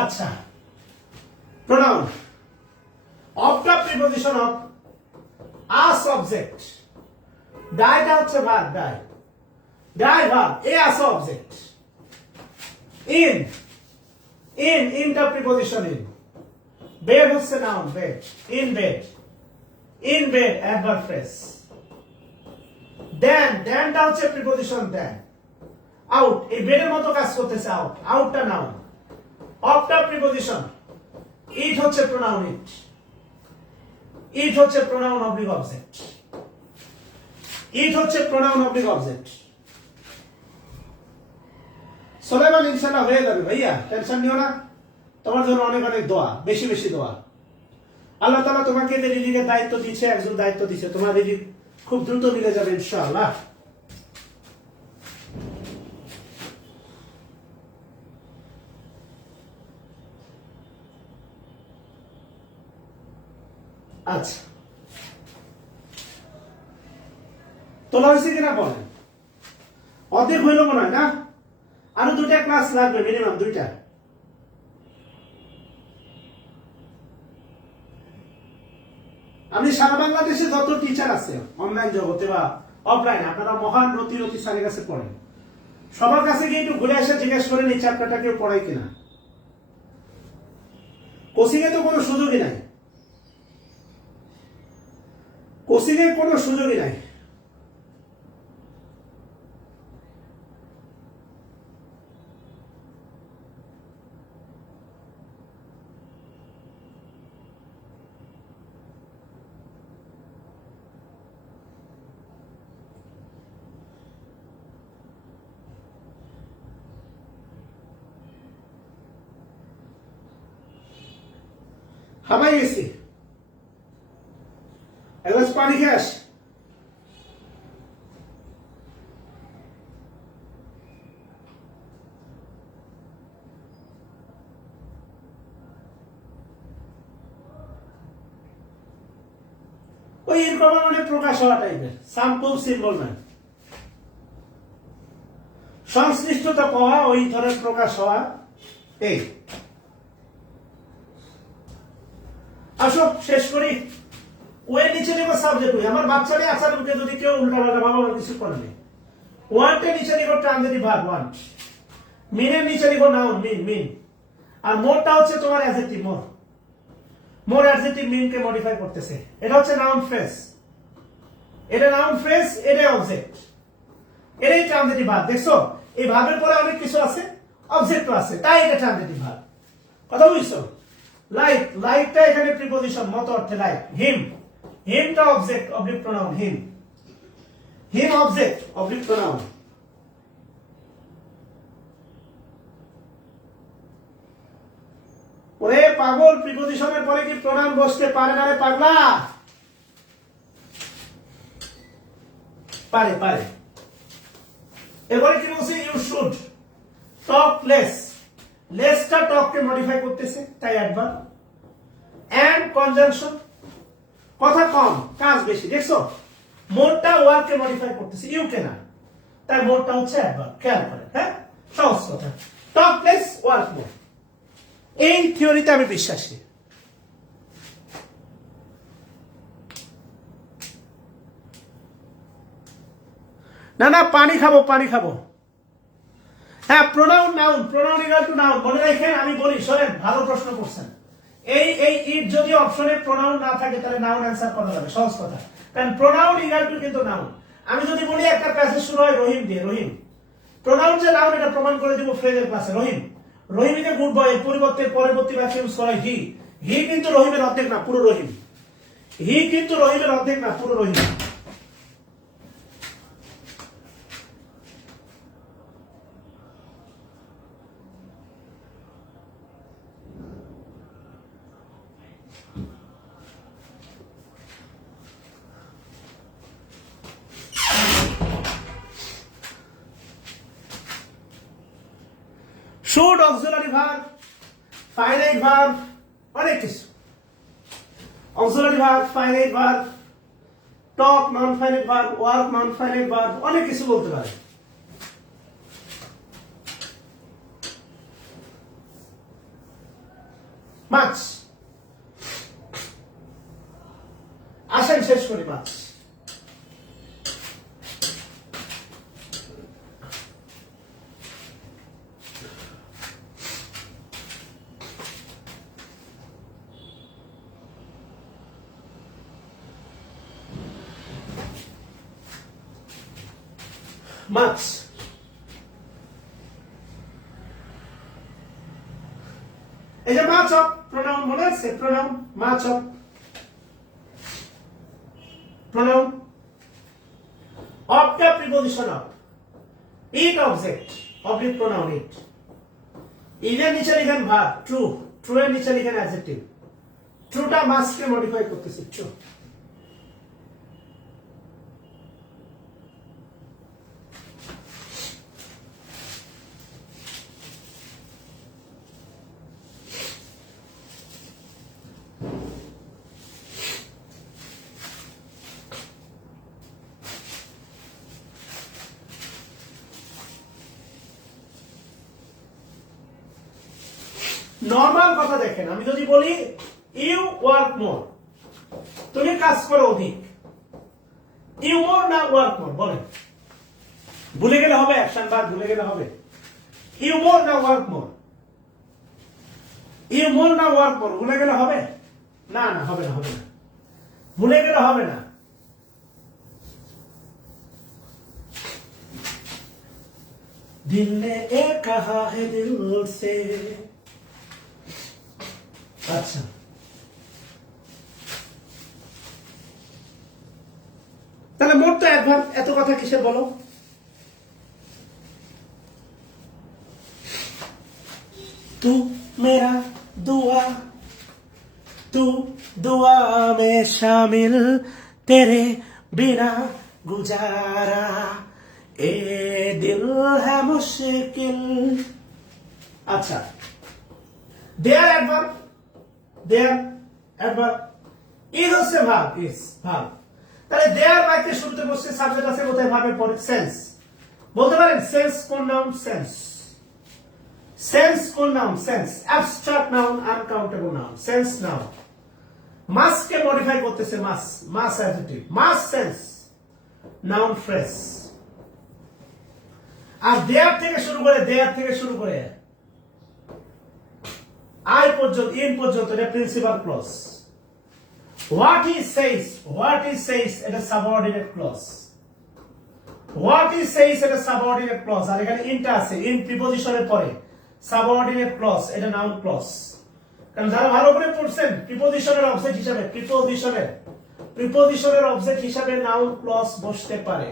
আচ্ছা, প্রোনাউন অফটা প্রিপজিশন অফ, আস অবজেক্ট, ডাইটা হচ্ছে ভার্ব, ডাই, ডাই ভার্ব, এ আস অবজেক্ট, ইন, ইনটা প্রিপজিশন ইন, বেড হচ্ছে noun, bed, in bed, in bed adverb phrase, then, দেনটা হচ্ছে প্রিপজিশন দেন, আউট, এই বেডের মতো কাজ করতেছে, আউট, আউটটা নাউন, অফটা প্রিপজিশন, ইট হচ্ছে প্রোনাউন, ইট, ইট হচ্ছে প্রোনাউন অবলিক অবজেক্ট। ইট হচ্ছে প্রোনাউন অবলিক অবজেক্ট। সোলেমান ইনশাআল্লাহ হয়ে যাবে ভাইয়া, টেনশন নিও না। তোমার জন্য অনেক অনেক দোয়া, বেশি বেশি দোয়া। আল্লাহ তাআলা তোমাকে যে রিজিকের দায়িত্ব দিয়েছে, একজন দায়িত্ব দিয়েছে, তোমার রিজিক খুব দ্রুত মিলে যাবে ইনশাআল্লাহ। আচ্ছা, তোলা হয়েছে কিনা বলেন? অর্ধেক হইল মনে হয় না? আরো 2টা ক্লাস লাগবে, মিনিমাম 2টা। আমি সারা বাংলাদেশে যত টিচার আছে অনলাইন জগতে বা অফলাইন, আপনারা মহান রতি স্যারের কাছে পড়েন, সবার কাছে গিয়ে একটু ঘুরে এসে জিজ্ঞেস করেন এই চ্যাপ্টারটা কেউ পড়ায় কিনা। কোচিং এ তো কোনো সুযোগই নাই, কোচিং এর কোনো সুযোগই নাই। হামাই গেছি, এক গ্লাস পানি খেয়ে আস। ওই এরকম মানে প্রকাশ হওয়া টাইপের সাম্পল সিম্বল না, সংশ্লিষ্টতা পাওয়া, ওই ধরনের প্রকাশ হওয়া। এই আসো শেষ করি। ওয়ের নিচে নিব সাবজেক্ট ওই। আমার বাচ্চাদের আচরণকে যদি কেউ উল্টাপাল্টা বাবা কিছু করবে, ওয়ান্টের নিচে নিব ট্রানজিটিভ ভার্ব ওয়ান্ট, মিনের নিচে নিব নাউন মিন মিন, আর মোরটা হচ্ছে তোমার অ্যাডজেক্টিভ মোর। মোর অ্যাডজেক্টিভ মিনকে মডিফাই করতেছে। এটা হচ্ছে নাউন ফ্রেজ, এটা নাউন ফ্রেজ, এটা অবজেক্ট, এটাই ট্রানজিটিভ ভার্ব। দেখছো এই ভার্বের পরে অনেক কিছু আছে, অবজেক্টও আছে, তাই এটা ট্রানজিটিভ ভার্ব। কথা বুঝছো? লাইক, লাইকটা এখানে প্রিপজিশন, মত অর্থে লাইক। হিম, হিমটা অবজেক্ট অবলিক প্রোনাউন, হিম, হিম অবজেক্ট অবলিক প্রোনাউন। ওরে পাগল, প্রিপজিশনের পরে কি প্রোনাউন বসতে পারে না রে পাগলা? পারে পারে। এরপরে কি বলছে? ইউ শুড টক লেস, লেসটা টককে মডিফাই করতেছে, তাই অ্যাডভার্ব। এন্ড কনজাংশন, কথা কম কাজ বেশি। দেখছো মোরটা ওয়ার্ককে মডিফাই করতেছে, ইউ কে না, তাই মোরটা হচ্ছে অ্যাডভার্ব। খেয়াল করেন, হ্যাঁ সহজ কথা। টক লেস ওয়ার্ক মোর, এই থিওরিতে আমি বিশ্বাসী। না না পানি খাবো, পানি খাবো। হ্যাঁ pronoun noun, pronoun equal to noun. মনে রাখেন, আমি বলি শোনেন, ভালো প্রশ্ন করছেন। এই এই ইট যদি অপশনে প্রোনাউন না থাকে তাহলে নাউন অ্যান্সার করা যাবে, সহজ কথা। কারণ প্রোনাউন ইকুয়াল টু কিন্তু নাউন। আমি যদি বলি একটা প্যাসেজ শুরু হয় রহিম দিয়ে, রহিম প্রোনাউন যে নাউন এটা প্রমাণ করে দিব ফ্রেজের ক্লাসে। রহিম, রহিমকে গুড বয় পরিবর্তে পরবর্তী বাক্যে ইউজ করা হি। হি কিন্তু রহিমের অর্ধেক না, পুরো রহিম। হি কিন্তু রহিমের অর্ধেক না, পুরো Rahim. Should auxiliary verb, finite verb, অনেক কিছু। Auxiliary verb, finite verb, talk non finite verb, work non finite verb, অনেক কিছু বলতে পারে। মাছ, আসেন শেষ করি। মাছ, মাছ, এই যে মাছ অফ প্রোনাউন, মনে আছে? প্রোনাউন মাছ of pronoun. Preposition of it object oblique pronoun it. ইজের নিচে লিখেন ভার্ব ট্রু, ট্রু এর নিচে লিখেন অ্যাডজেক্টিভ। ট্রুটা মাস্টকে মডিফাই করতেছি ট্রু। নর্মাল কথা দেখেন, আমি যদি বলি ইউ ওয়ার্ক মোর, তুমি কাজ করো অধিক, ইউ মোর না ওয়ার্ক মোর বলেন? ভুলে গেলে হবে? অ্যাকশন ভার্ব ভুলে গেলে হবে? ইউ মোর না ওয়ার্ক মোর? ইউ মোর না ওয়ার্ক মোর ভুলে গেলে হবে? না না, হবে না, হবে না, ভুলে গেলে হবে না। दिल ने ये कहा है दिल से। अच्छा, তাহলে মোট তো অ্যাডভার্ব, এত কথা কিসের বলো? तू मेरा दुआ, तू दुआ में शामिल, तेरे बिना गुजारा ए दिल है मुश्किल। अच्छा, there adverb, there adverb, is হচ্ছে ভার্ব, ইজ ভার্ব। তাহলে দেয়ার বাক্যে শুরুতে বসছে সাবজেক্ট আছে, কোথায় ভার্বের পরে সেন্স। বলতে পারেন সেন্স কোন নাউন? সেন্স। সেন্স কোন noun? Sense. Abstract noun, uncountable noun, sense noun. মাসকে মডিফাই করতেছে মাস, মাস অ্যাডজেক্টিভ, মাস সেন্স নাউন ফ্রেজ। আর দেয়ার থেকে শুরু করে, দেয়ার থেকে শুরু করে আই পর্যন্ত, ইন পর্যন্ত এটা principal clause. What he says, what he says এটা subordinate clause. What he says এটা সাবঅর্ডিনেট ক্লজ। আর এখানে ইনটা আছে, ইন প্রিপজিশনের পরে সাবঅর্ডিনেট ক্লজ, এটা নাউন ক্লজ। কারণ যারা ভালো করে পড়ছেন, প্রিপজিশনের অবজেক্ট হিসাবে, প্রিপজিশনের অবজেক্ট হিসাবে নাউন ক্লজ বসতে পারে,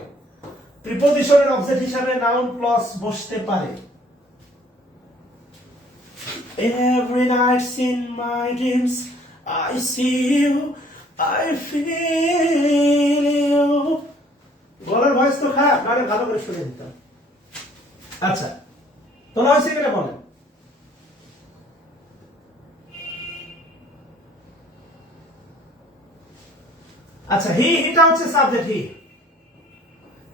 প্রিপজিশনের অবজেক্ট হিসাবে নাউন ক্লজ বসতে পারে। Every night in my dreams I see you, I feel you। গলার ভয়েস তো খারাপ, আরে ভালো করে শুনে দিতাম। আচ্ছা, তোলা হয়েছে কিনা বলেন? আচ্ছা, হিটা হচ্ছে সাবজেক্ট,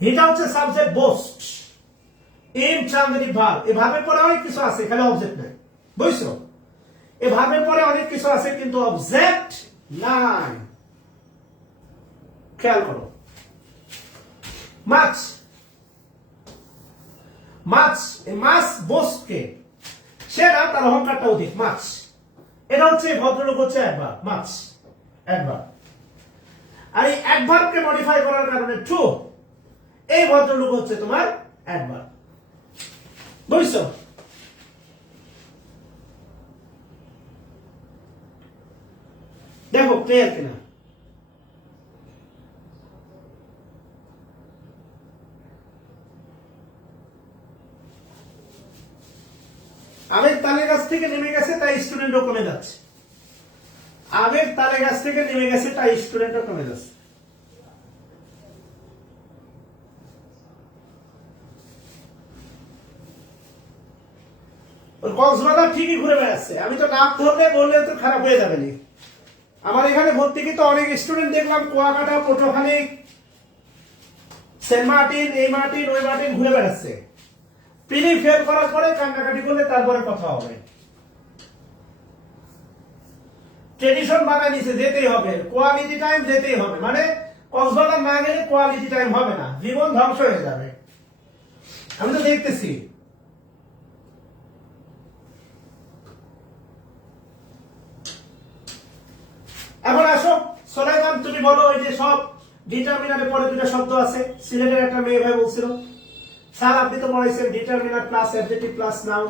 হিটা হচ্ছে সাবজেক্ট বোস্ট, ইন চান্দ্রি ভার্ব। এই ভার্বের পরে অনেক কিছু আছে, এখানে অবজেক্ট নাই, বুঝছো? এই ভার্বের পরে অনেক কিছু আছে কিন্তু অবজেক্ট নাই, খেয়াল করো। মাছ, মাছ, মাছ বোস্টকে, সেটা তার অহংকারটা অধিক, মাছ। এটা হচ্ছে ভদ্রলোক হচ্ছে অ্যাডভার্ব, মাছ অ্যাডভার্ব। আর এই অ্যাডভার্বকে মডিফাই করার কারণে ট্রু, এই ভদ্রলোক হচ্ছে তোমার অ্যাডভার্ব, বুঝছো? দেখো ক্লিয়ার কিনা? আবেগ তালে গাছ থেকে নেমে গেছে তাই স্টুডেন্টও কমে যাচ্ছে, আবেগ তালে গাছ থেকে নেমে গেছে তাই স্টুডেন্টও কমে যাচ্ছে। কক্সবাজার ঠিকই ঘুরে বেড়াচ্ছে, আমি তো নাম ধরলে বললে তো খারাপ হয়ে যাবে নি। আমার এখানে ভর্তি কিন্তু অনেক স্টুডেন্ট দেখলাম, কুয়াকাটা, পটুয়াখালী, সেন্ট মার্টিন, এই মার্টিন, ওই মার্টিন ঘুরে বেড়াচ্ছে। প্রিলি ফেল করার পরে কান্নাকাটি করলে তারপরে কথা হবে। ট্রেডিশন বানায় নিছে, যেতেই হবে, কোয়ালিটি টাইম যেতেই হবে, মানে কক্সবাজার না গেলে কোয়ালিটি টাইম হবে না, জীবন ধ্বংস হয়ে যাবে। আমি তো দেখতেছি। এখন আসো সোলাইমান, তুমি বলো ওই যে সব ডিটারমিনারের পরে দুটো শব্দ আছে। সিলেটের একটা মেয়ে ভাই বলছিল, স্যার আপনি তো পড়াইছেন determiner plus adjective plus noun,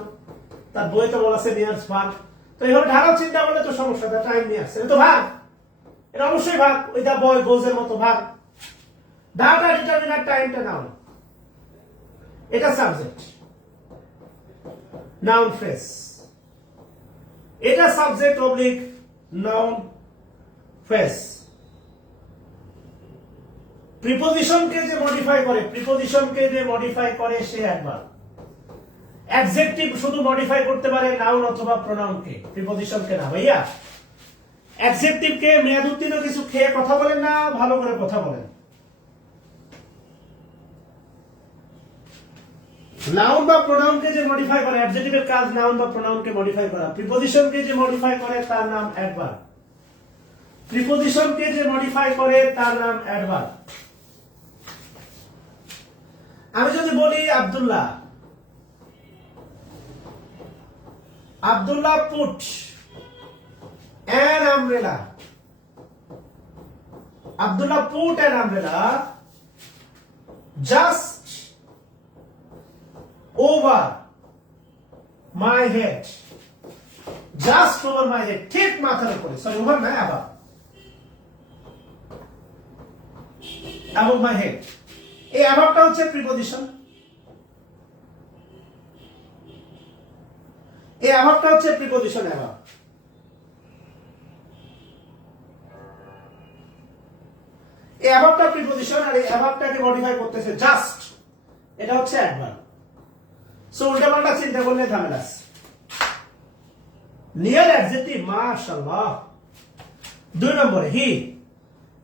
তার বইয়ে তো বলা আছে নিয়ার্স ভার্ব। তো এইভাবে ধারাও চিন্তা করলে তো সমস্যা, টাইম নিয়ে আসছে, এটা তো ভার্ব, এটা অবশ্যই ভার্ব, ওই দা বয় গোজের মতো ভার্ব। দাটা ডিটারমিনার, টাইমটা নাউন। এটা সাবজেক্ট, নাউন ফ্রেজ। এটা সাবজেক্ট অবলিক নাউন ফ্রেজ। প্রিপোজিশনকে যে মডিফাই করে সে অ্যাডভার্ব। অ্যাডজেক্টিভ শুধু মডিফাই করতে পারে নাউন অথবা প্রোনাউনকে, প্রিপোজিশনকে না। ভাইয়া অ্যাডজেক্টিভকে মেয়াদ উত্তীর্ণ কিছু খেয়ে কথা বলেন না, ভালো করে কথা বলেন। নাউন বা প্রোনাউনকে যে মডিফাই করে, অ্যাডজেক্টিভের কাজ নাউন বা প্রোনাউনকে মডিফাই করা। প্রিপোজিশনকে যে মডিফাই করে তার নাম অ্যাডভার্ব। প্রিপোজিশনকে যে মডিফাই করে তার নাম অ্যাডভার্ব। আমি যদি বলি Abdullah put an umbrella. Abdullah put an umbrella just over my head. Just over my head. ঠিক মাথার উপরে, সরি ওভার না, above my head. এই অ্যাবাভটা হচ্ছে প্রিপোজিশন। এই অ্যাবাভটা হচ্ছে প্রিপোজিশন। অ্যাবাভ এই অ্যাবাভটা প্রিপোজিশন, আর এই অ্যাবাভটাকে মডিফাই করতেছে জাস্ট, এটা হচ্ছে অ্যাডভার্ব। সো উল্টাপাল্টা চিন্তা করলে ঝামেলা আছে। নিয়ার অ্যাডজেক্টিভ, মাশাআল্লাহ। 2 নম্বরে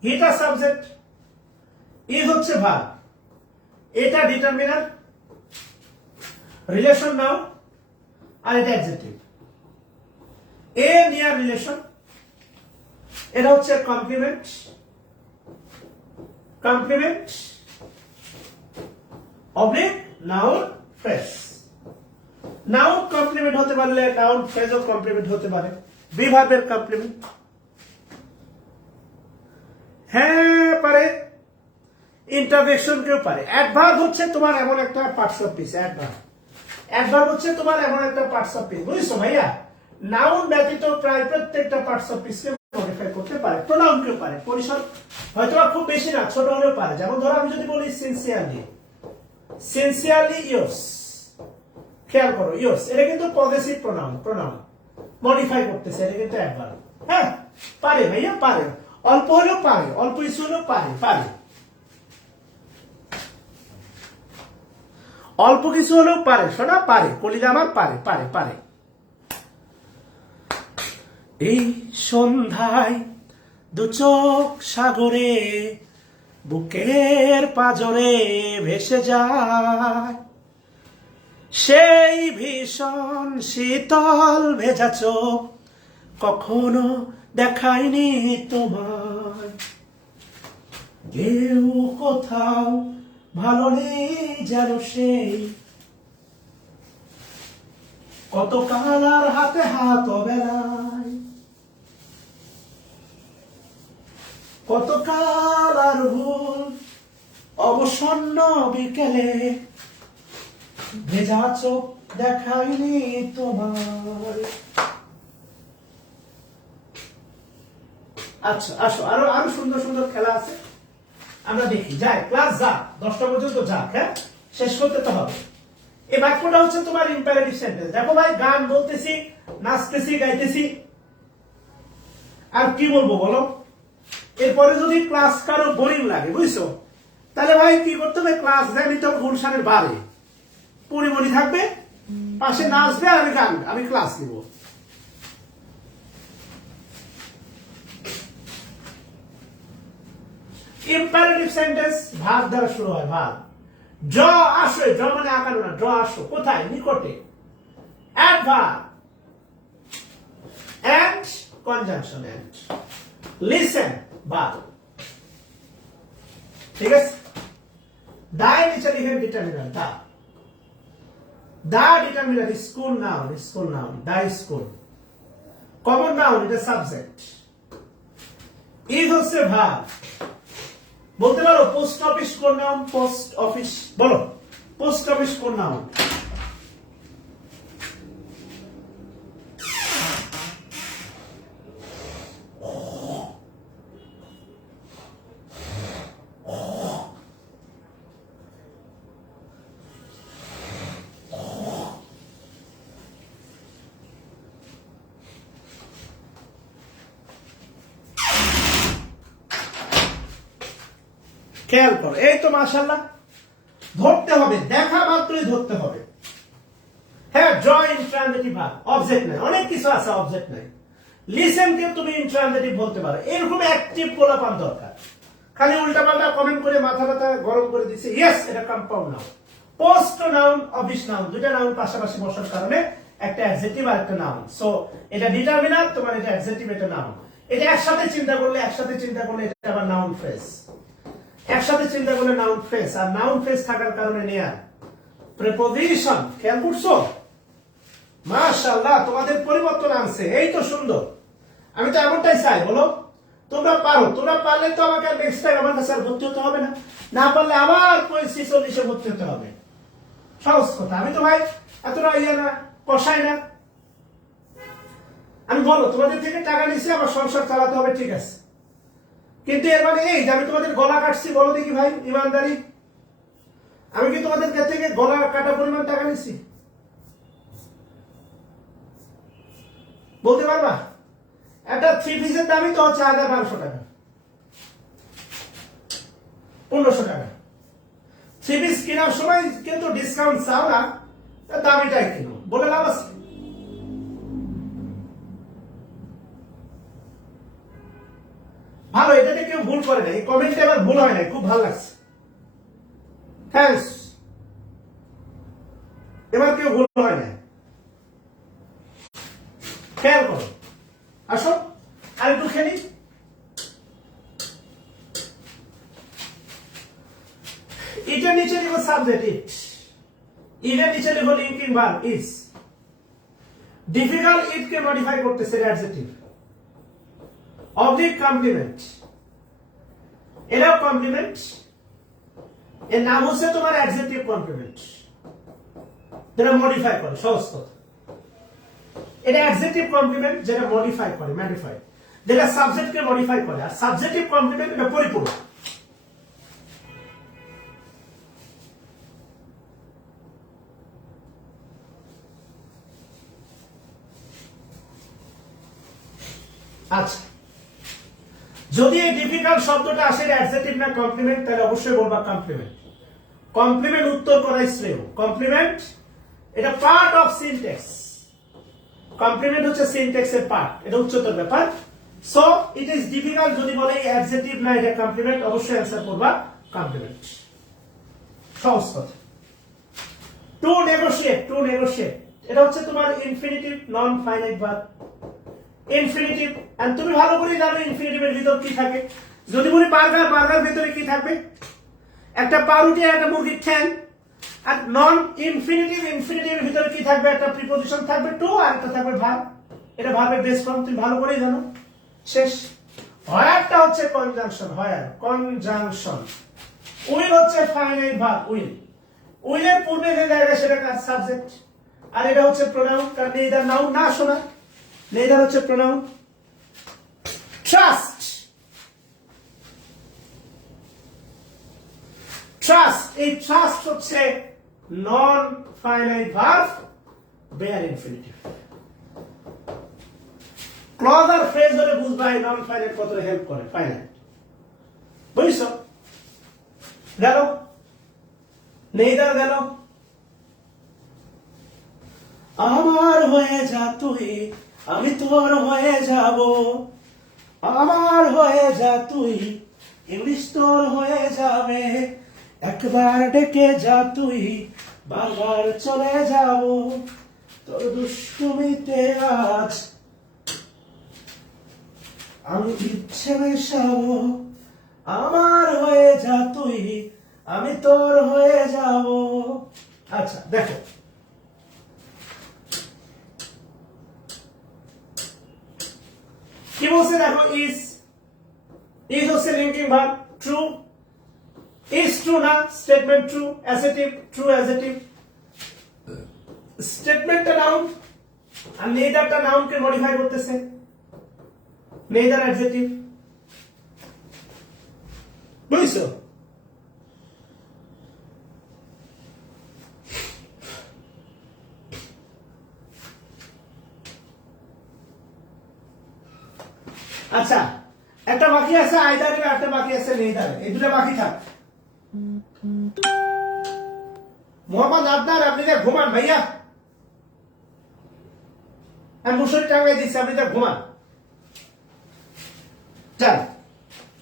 হিটা সাবজেক্ট, ইজ হচ্ছে ভার্ব, এটা ডিটারমিনার, রিলেশন নাও, আর এটা অ্যাডজেক্টিভ। এ নিয়ার রিলেশন, এটা হচ্ছে complement oblique noun phrase. Noun complement হতে পারলে নাউন ফ্রেজও কমপ্লিমেন্ট হতে পারে, বি ভার্বের কমপ্লিমেন্ট। হ্যাঁ পারে, ইন্টারজেকশন কেউ পারে। অ্যাডভার্ব হচ্ছে তোমার এমন একটা পার্টস অফ স্পিচ। অ্যাডভার্ব হচ্ছে তোমার এমন একটা পার্টস অফ স্পিচ, বুঝছো ভাইয়া? নাউন ব্যতীত প্রায় প্রত্যেকটা পার্টস অফ স্পিচকে মডিফাই করতে পারে। প্রোনাউন কেউ পারে, পরিসর হয়তো খুব বেশি না, ছোট হলেও পারে। যেমন ধরো আমি যদি বলি সিনসিয়ারলি ইয়োর্স, খেয়াল করো ইয়োর্স, এটা কিন্তু পজেসিভ প্রোনাউন মডিফাই করতেছে, এটা কিন্তু অ্যাডভার্ব। হ্যাঁ পারে ভাইয়া, পারে, অল্প হলেও পারে, অল্প কিছু হলেও পারে, অল্প কিছু হলেও পারে, শোনা পারে, কলিজা আমার পারে। এই সন্ধ্যায় দু চোখ সাগরে বুকের পাজরে ভেসে যায়, সেই ভীষণ শীতল ভেজা চোখ কখনো দেখায়নি তোমার। কেউ কোথাও ভালো নেই যেন সেই, কত কালার হাতে হাত বেলায়, কত কালার ভুল অবসন্ন বিকেলে, ভেজা চোখ দেখায়নি তোমার। আচ্ছা আসো, আরো সুন্দর সুন্দর খেলা আছে, আমরা দেখি। যাই ক্লাস যাক, 10টা পর্যন্ত যাক, হ্যাঁ শেষ করতে তো হবে। এই বাক্যটা হচ্ছে তোমার ইম্পারেটিভ সেন্টেন্স। দেখো ভাই, গান বলতেছি, নাচতেছি, গাইতেছি, আর কি বলবো বলো? এরপরে যদি ক্লাস কারো বোরিং লাগে, বুঝছো, তাহলে ভাই কি করতে হবে? ক্লাস জানি তো গুলশানের বারে পরিমণি থাকবে, পাশে নাচবে, আর আমি ক্লাস নিব। ইম্পারেটিভ সেন্টেন্স ভার্ব দ্বারা শুরু হয়। ভার্ব ড্র আসো, ড্র মানে আঁকানো না, ড্র আসো কোথায়? নিকটে। Adverb and conjunction and. Listen verb, ঠিক আছে? দা নিচে লিখেন determiner, the determiner. School noun, the school. Common noun, এটা সাবজেক্ট। ইজ হচ্ছে ভার্ব। বলতে পারো পোস্ট অফিস কোন নাউন? পোস্ট অফিস বলো, পোস্ট অফিস কোন নাউন? খেয়াল করো, এই তো মাশাআল্লাহ, ধরতে হবে, দেখা মাত্রই ধরতে হবে। হ্যাঁ, ড্র ইন্ট্রানজিটিভ ভার্ব, অবজেক্ট নাই, অনেক কিছু আছে অবজেক্ট নাই। লিসেন কে তুমি ইন্ট্রানজিটিভ বলতে পারো, এরকম অ্যাক্টিভ পোলাপান দরকার। খালি উল্টাপাল্টা কমেন্ট করে মাথা ব্যথা গরম করে দিচ্ছে, ইয়েস এটা compound noun. Post noun, object noun, দুইটা নাউন পাশাপাশি বসার কারণে একটা অ্যাডজেক্টিভ আর একটা নাউন। সো এটা ডিটারমিনার, তোমার এটা অ্যাডজেক্টিভ, এটা নাউন। এটা একসাথে চিন্তা করলে এটা আবার নাউন ফ্রেজ। একসাথে চিন্তা করলে নাউন ফ্রেজ, আর নাউন ফ্রেজ থাকার কারণে নেয়ার প্রিপোজিশন। খেয়াল করছো? মাশাআল্লাহ, তোমাদের পরিবর্তন আনছে, এই তো সুন্দর। আমি তো এমনটাই চাই, বলো তোমরা পারো। তোমরা পারলে তো আমাকে নেক্সট টাইম আমার কাছে আর ভর্তি হতে হবে না, না পারলে আবার 45-40 ভর্তি হতে হবে। সহজ কথা। আমি তো ভাই এতটা ইয়ে না, কষাই না। আমি বলো তোমাদের থেকে টাকা নিচ্ছি, আমার সংসার চালাতে হবে, ঠিক আছে, কিন্তু এর মানে এই যে আমি তোমাদের গলা কাটছি? বলো দেখি ভাই, ইমানদারি, আমি কি তোমাদের থেকে গলা কাটা পরিমাণ টাকা নিচ্ছি? বলতে পারবা? একটা 3 পিসের দামই তো হচ্ছে 1500 টাকা, 1500 টাকা। 3 পিস কেনার সময় কিন্তু ডিসকাউন্ট চাও না, দামিটাই কিনো, বলে লাভ আছে? ভালো, এটাতে কেউ ভুল করে না, এই কমেন্টে এবার ভুল হয় না, খুব ভালো লাগছে, থ্যাঙ্কস। এবার কেউ ভুল হয় না, খেয়াল করো। আসো আর একটু খেলি। এটার নিচে লিখো সাবজেক্ট ইট, এটার নিচে লিখো linking verb is. Difficult it K modify করতেছে অ্যাডজেক্টিভ। অবলিক কমপ্লিমেন্ট, এটাও কমপ্লিমেন্ট, এর নাম হচ্ছে তোমার অ্যাডজেক্টিভ কমপ্লিমেন্ট, যেটা মডিফাই করে। সহজ কথা, এটা অ্যাডজেক্টিভ কমপ্লিমেন্ট যেটা মডিফাই করে, মডিফাই, যেটা সাবজেক্টকে মডিফাই করে। আর সাবজেক্টিভ কমপ্লিমেন্ট এটা পরিপূর্ণ। আচ্ছা, যদি এই ডিফিকাল্ট শব্দটা আসে অ্যাডজেক্টিভ না কমপ্লিমেন্ট, তাহলে অবশ্যই বলবা কমপ্লিমেন্ট। কমপ্লিমেন্ট উত্তর করাই শ্রেয়। কমপ্লিমেন্ট এটা পার্ট অফ সিনট্যাক্স। কমপ্লিমেন্ট হচ্ছে সিনট্যাক্সের পার্ট, এটা উচ্চতর ব্যাপার। সো ইট ইজ ডিফিকাল্ট যদি বলে অ্যাডজেক্টিভ না এটা কমপ্লিমেন্ট, অবশ্যই অ্যান্সার করবা কমপ্লিমেন্ট। সহজ কথা। টু নেগোশিয়েট, টু নেগোশিয়েট এটা হচ্ছে তোমার infinitive non finite verb. Infinitive, and তুমি ভালো করে জানো ইনফিনিটিভের ভিতর কি থাকে। যদি বলি বার্গার, বার্গার ভিতরে কি থাকবে? একটা পাউরুটি, একটা মুরগির ঠ্যাং। আর নন ইনফিনিটিভ, ইনফিনিটিভের ভিতরে কি থাকবে? একটা প্রিপোজিশন থাকবে টু, আর একটা থাকবে ভার্ব। এটা ভার্বের বেস ফর্ম, তুমি ভালো করেই জানো। শেষ। হোয়ারটা হচ্ছে কনজাংশন, হোয়ার কনজাংশন। উইল হচ্ছে ফাইনাইট ভার্ব, উইল। উইলের পূর্বে যে জায়গা সেটা কার? সাবজেক্ট। আর এটা হচ্ছে প্রোনাউন, কারণ নেইদার নাউন না, শোনা, নেইদার হচ্ছে প্রোনাউন। ট্রাস্ট, ট্রাস্ট, এই ট্রাস্ট হচ্ছে non finite verb, bare infinitive. Clause আর ফ্রেজ ধরে বুঝবা এই নন ফাইনাইট কতটা হেল্প করে ফাইনাইট। বুঝছো? গেল, নেইদার গেল। আমার হয়ে যা তুই, আমি তোর হয়ে যাব। আমার হয়ে যা তুই, ইংলিশ তোর হয়ে যাবে। একবার ডেকে যা তুই, বারবার চলে যাব। তোর দুষ্টুমিতে আজ আমি ইচ্ছে মেশাবো। আমার হয়ে যা তুই, আমি তোর হয়ে যাব। আচ্ছা দেখো, কি বলছে দেখো, ইজ, ইজ হচ্ছে linking verb, true. Is true না, statement true, adjective true, adjective. স্টেটমেন্টটা নাউন, আর নেইদারটা নাউনকে মডিফাই করতেছে, নেইদার অ্যাডজেক্টিভ। বুঝছো? আচ্ছা, একটা বাকি আছে আইদারের, একটা বাকি আছে নেইদারের। এই দুটো বাকি থাক। মোহাম্মদ আদনান, আপনি তো ঘুমান ভাইয়া, আমি মুসুরি টাঙ্গাই দিচ্ছি, আপনি তো ঘুমান। যান,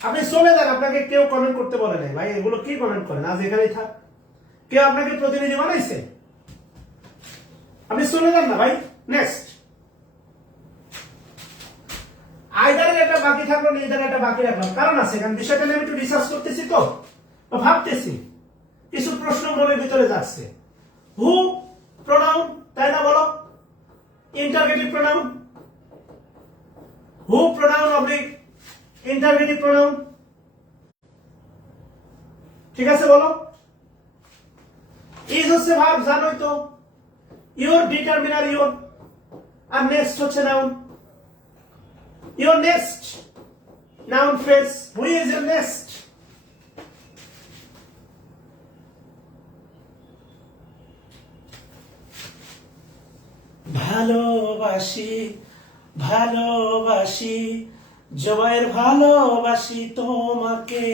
আপনি চলে যান, আপনাকে কেউ কমেন্ট করতে বলে নাই ভাই, এগুলো কি কমেন্ট করেন, আজ এখানেই থাক। কেউ আপনাকে প্রতিনিধি বানাইছে? আপনি চলে যান না ভাই। নেক্সট, আইদারের একটা বাকি থাকলো, নিজেদের একটা বাকি রাখলাম, কারণ আছে, কারণ বিষয়টা নিয়ে আমি একটু রিসার্চ করতেছি তো ভাবতেছি, কিছু প্রশ্ন মনের ভিতরে যাচ্ছে। হু প্রোনাউন, তাই না বলো? Interrogative pronoun, who pronoun oblique interrogative pronoun, ঠিক আছে বলো? ইজ হচ্ছে ভার্ব, জানোই তো। ইওর ডিটারমিনার ইওর, আর নেক্সট হচ্ছে noun. Your next noun phrase, who is your next. ভালোবাসি ভালোবাসি জয়ের ভালোবাসি তোমাকে,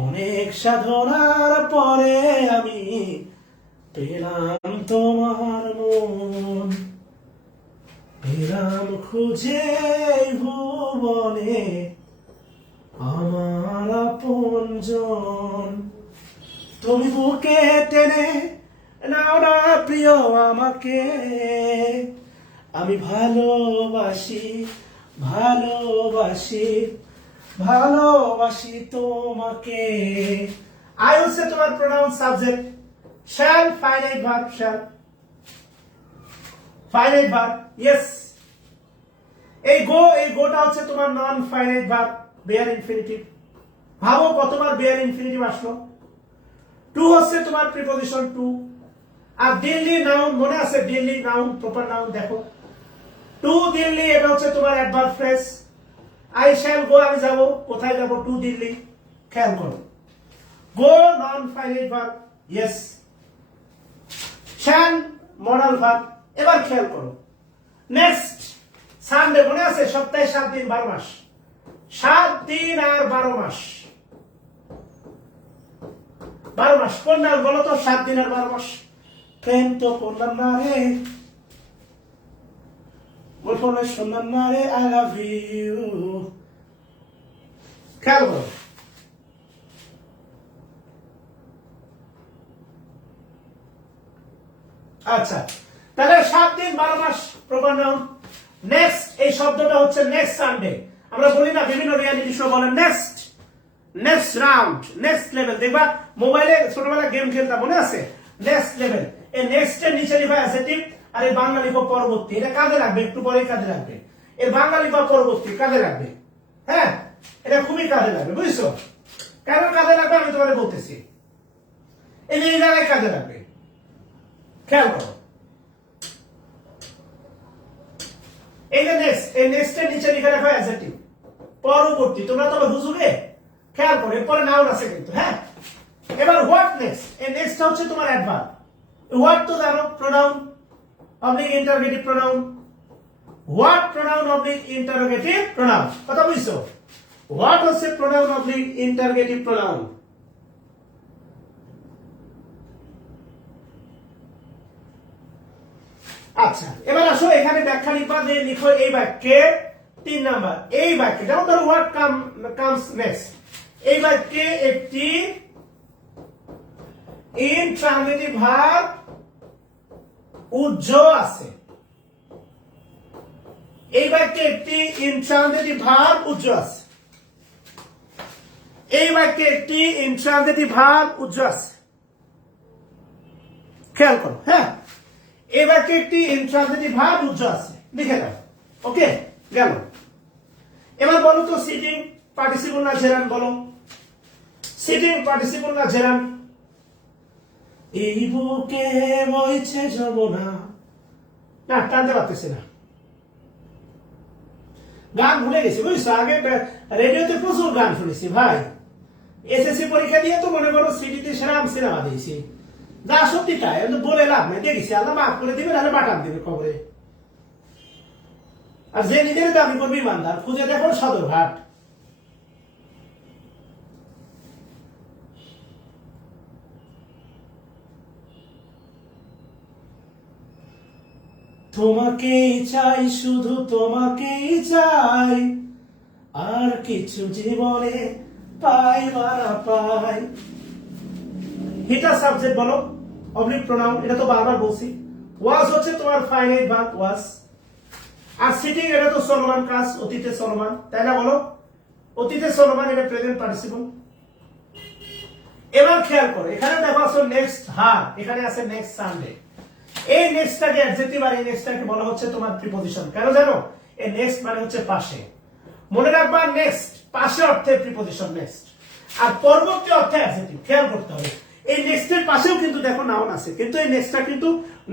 অনেক সাধনার পরে আমি পেলাম তোমার মন, পেলাম খুঁজে ভুবনে আমার আপনজন। তুমি বুকে টেনে নাও না প্রিয় আমাকে, আমি ভালোবাসি ভালোবাসি ভালোবাসি তোমাকে। আই হচ্ছে তোমার pronoun subject, shall finite verb, shall finite verb, yes. এই গোটা হচ্ছে তোমার non finite verb, bare infinitive. ভাবো কতবার বেয়ার ইনফিনিটিভ আসলো। টু হচ্ছে তোমার প্রিপজিশন টু। আর দিল্লি নাউন, মনে আছে দিল্লি নাউন, প্রপার নাউন, দেখো টু দিল্লি, এটা হচ্ছে তোমার adverb phrase. I shall go, আমি যাব, কোথায় যাব? টু দিল্লি, খেয়াল করো। Go non finite verb, yes. Shall modal verb, এবার খেয়াল করো। নেক্সট সানডে, মনে আছে সপ্তাহে 7 দিন 12 মাস, 7 দিন আর 12 মাস, 12 মাস কোন নাম বলো তো? 7 দিন আর 12 মাস। প্রেম তো করলাম না রে, বললে শুনলাম না রে, আই লাভ ইউ। খেয়াল করো। আচ্ছা, তাহলে 7 দিন 12 মাস প্রপার নাউন। নেক্সট, এই শব্দটা হচ্ছে নেক্সট সানডে। আমরা বলি না বিভিন্ন রিয়ালিটি শো বলে next, next round, next level. দেখবা মোবাইলে ছোটবেলা গেম খেলতাম, মনে আছে? নেক্সট লেভেল, এই নেক্সট এর নিচে লিখা অ্যাডজেক্টিভ, আর এই বাংলা লিখো পরবর্তী। এটা কাজে লাগবে, একটু পরেই কাজে লাগবে। এর বাংলা লিখা পরবর্তী কাজে লাগবে, হ্যাঁ, এটা খুবই কাজে লাগবে, বুঝছো? কেন কাজে লাগবে আমি তোমাদের বলতেছি। এই যে এই জায়গায় কাজে লাগবে, খেয়াল করো। এই যে নেক্সট, এই নেক্সট এর নিচে লিখে রাখো অ্যাডজেক্টিভ, পরবর্তী। তোমরা তো বুঝবে, খেয়াল করো, এরপরে নাউন আছে কিন্তু, হ্যাঁ। এবার হোয়াট নেক্সট, এই নেক্সট হচ্ছে তোমার অ্যাডভার্ব। হোয়াট তো জানো, pronoun oblique interrogative pronoun. What pronoun oblique interrogative pronoun, কথা বুঝছো? হোয়াট হচ্ছে প্রোনাউন অবলিক ইন্টারোগেটিভ প্রোনাউন। আচ্ছা, এবার আসো এখানে ব্যাখ্যা লিখবা, যে লিখো এই বাক্যে 3 নাম্বার, এই বাক্যে যেমন ধরো হোয়াট কামস নেক্সট, এই বাক্যে একটি ইনট্রানজিটিভ ভার্ব উজ্জ আছে। এই বাক্যে একটি ইনট্রানজিটিভ ভার্ব উজ্জ আছে। এই বাক্যে একটি ইনট্রানজিটিভ ভার্ব উজ্জ আছে, খেয়াল করো, হ্যাঁ। এই বাক্যে একটি ইনট্রানজিটিভ ভার্ব উজ্জ আছে, লিখে দাও, ওকে, গেল। এবার বলো তো সিটিং পার্টিসিপল না জেরান, বলো সিটিং পার্টিসিপল না জেরান। এই বুকে বইছে যমুনা, না টানতে পারতেছি না, গান ভুলে গেছি, বুঝছো? আগে রেডিওতে প্রচুর গান শুনেছি ভাই। এসএসসি পরীক্ষা দিয়ে তো মনে করো সিটিতে সেরাম সিনেমা দিয়েছি, যা সত্যি তাই, বলে লাভ নেই, দেখেছি, আল্লাহ মাফ করে দিবে, নাহলে বাটান দিবে খবরে। আর যে নিজের দাবি করবি ইমানদার, খুঁজে দেখো সদরঘাট। তোমাকেই চাই, শুধু তোমাকেই চাই, আর কিছু জীবনে পাই বা না পাই। হিটার সাবজেক্ট বলো, অবলিক প্রোনাউন, এটা তো বারবার বলছি। ওয়াজ হচ্ছে তোমার ফাইনাইট ভার্ব ওয়াজ, আর সিটিং এটা তো চলমান কাজ, অতীতে চলমান, তাই না? বলো অতীতে চলমান, এটা প্রেজেন্ট পার্টিসিপল। এবার খেয়াল করো, এখানে দেখো আছে নেক্সট হার, এখানে আছে নেক্সট সানডে। এই নেক্সটটাকে অ্যাডজেক্টিভ, আর এই নেক্সটটাকে বলা হচ্ছে তোমার প্রিপজিশন। কেন জানো? এই নেক্সট মানে হচ্ছে পাশে। মনে রাখবা, নেক্সট পাশে অর্থে প্রিপজিশন নেক্সট, আর পরবর্তী অর্থে অ্যাডজেক্টিভ। খেয়াল করতে হবে, এই নেক্সটের পাশেও কিন্তু দেখো নাউন আছে, কিন্তু এই নেক্সটটা কিন্তু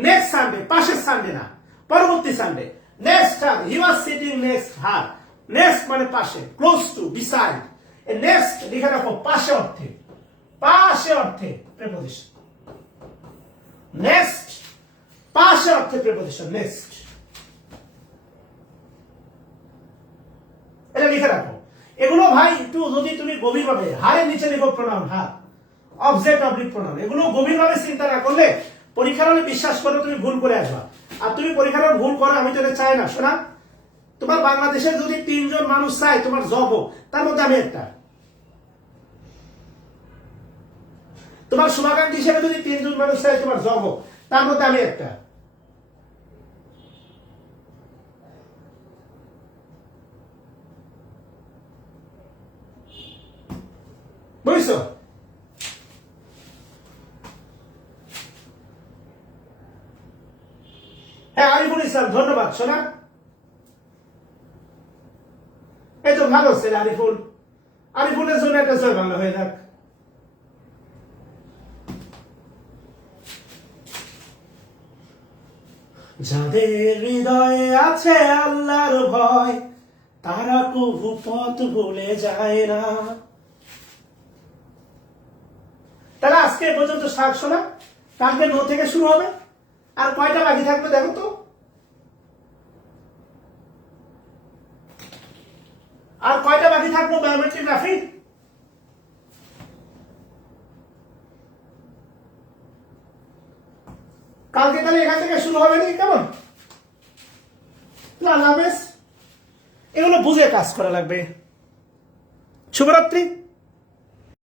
নেক্সট সানডে, পাশের সানডে না, পরবর্তী Sunday. Next her, he was sitting next her. Next মানে পাশে, ক্লোজ টু, বিসাইড। এই নেক্সট লিখে রাখো পাশে অর্থে, পাশে অর্থে প্রিপজিশন। নেক্সট পাশে অর্থে প্রিপজিশন নেক্সট, এটা লিখে রাখো। এগুলো ভাই একটু যদি তুমি গভীরভাবে, হারের নিচে লিখো প্রোনাউন, হার, অবজেক্ট অবলিক প্রোনাউন, এগুলো গভীরভাবে চিন্তা না করলে পরীক্ষার হলে বিশ্বাস করো তুমি ভুল করে আসবা। আর তুমি পরীক্ষার হলে ভুল করো, আমি তো এটা চাই না। শোনা, তোমার বাংলাদেশের যদি 3 জন মানুষ চায় তোমার জব হোক, তার মধ্যে আমি একটা। তোমার শুভাকাঙ্ক্ষী হিসেবে যদি 3 জন মানুষ চায় তোমার জব হোক, তার মধ্যে আমি একটা। বুঝছো? হ্যাঁ, আরিফুল ইসলাম, ধন্যবাদ সোনা। এই তো ভালো ছেলে আরিফুল, আরিফুলের জন্য একটা জয় বাংলা হয়ে যাক। যাদের হৃদয়ে আছে আল্লাহর ভয়, তারা কভু পথ ভুলে যায় না। তাহলে আজকে এ পর্যন্ত শাক শোনা, কালকে 9 থেকে শুরু হবে। আর কয়টা বাকি থাকবে দেখো তো, আর কয়টা বাকি থাকলো বায়োমেট্রিক রাফি? কালকে তাহলে এখান থেকে শুরু হবে নাকি? কেমন? আল্লাহ হাফেজ। এগুলো বুঝে কাজ করা লাগবে। শুভরাত্রি।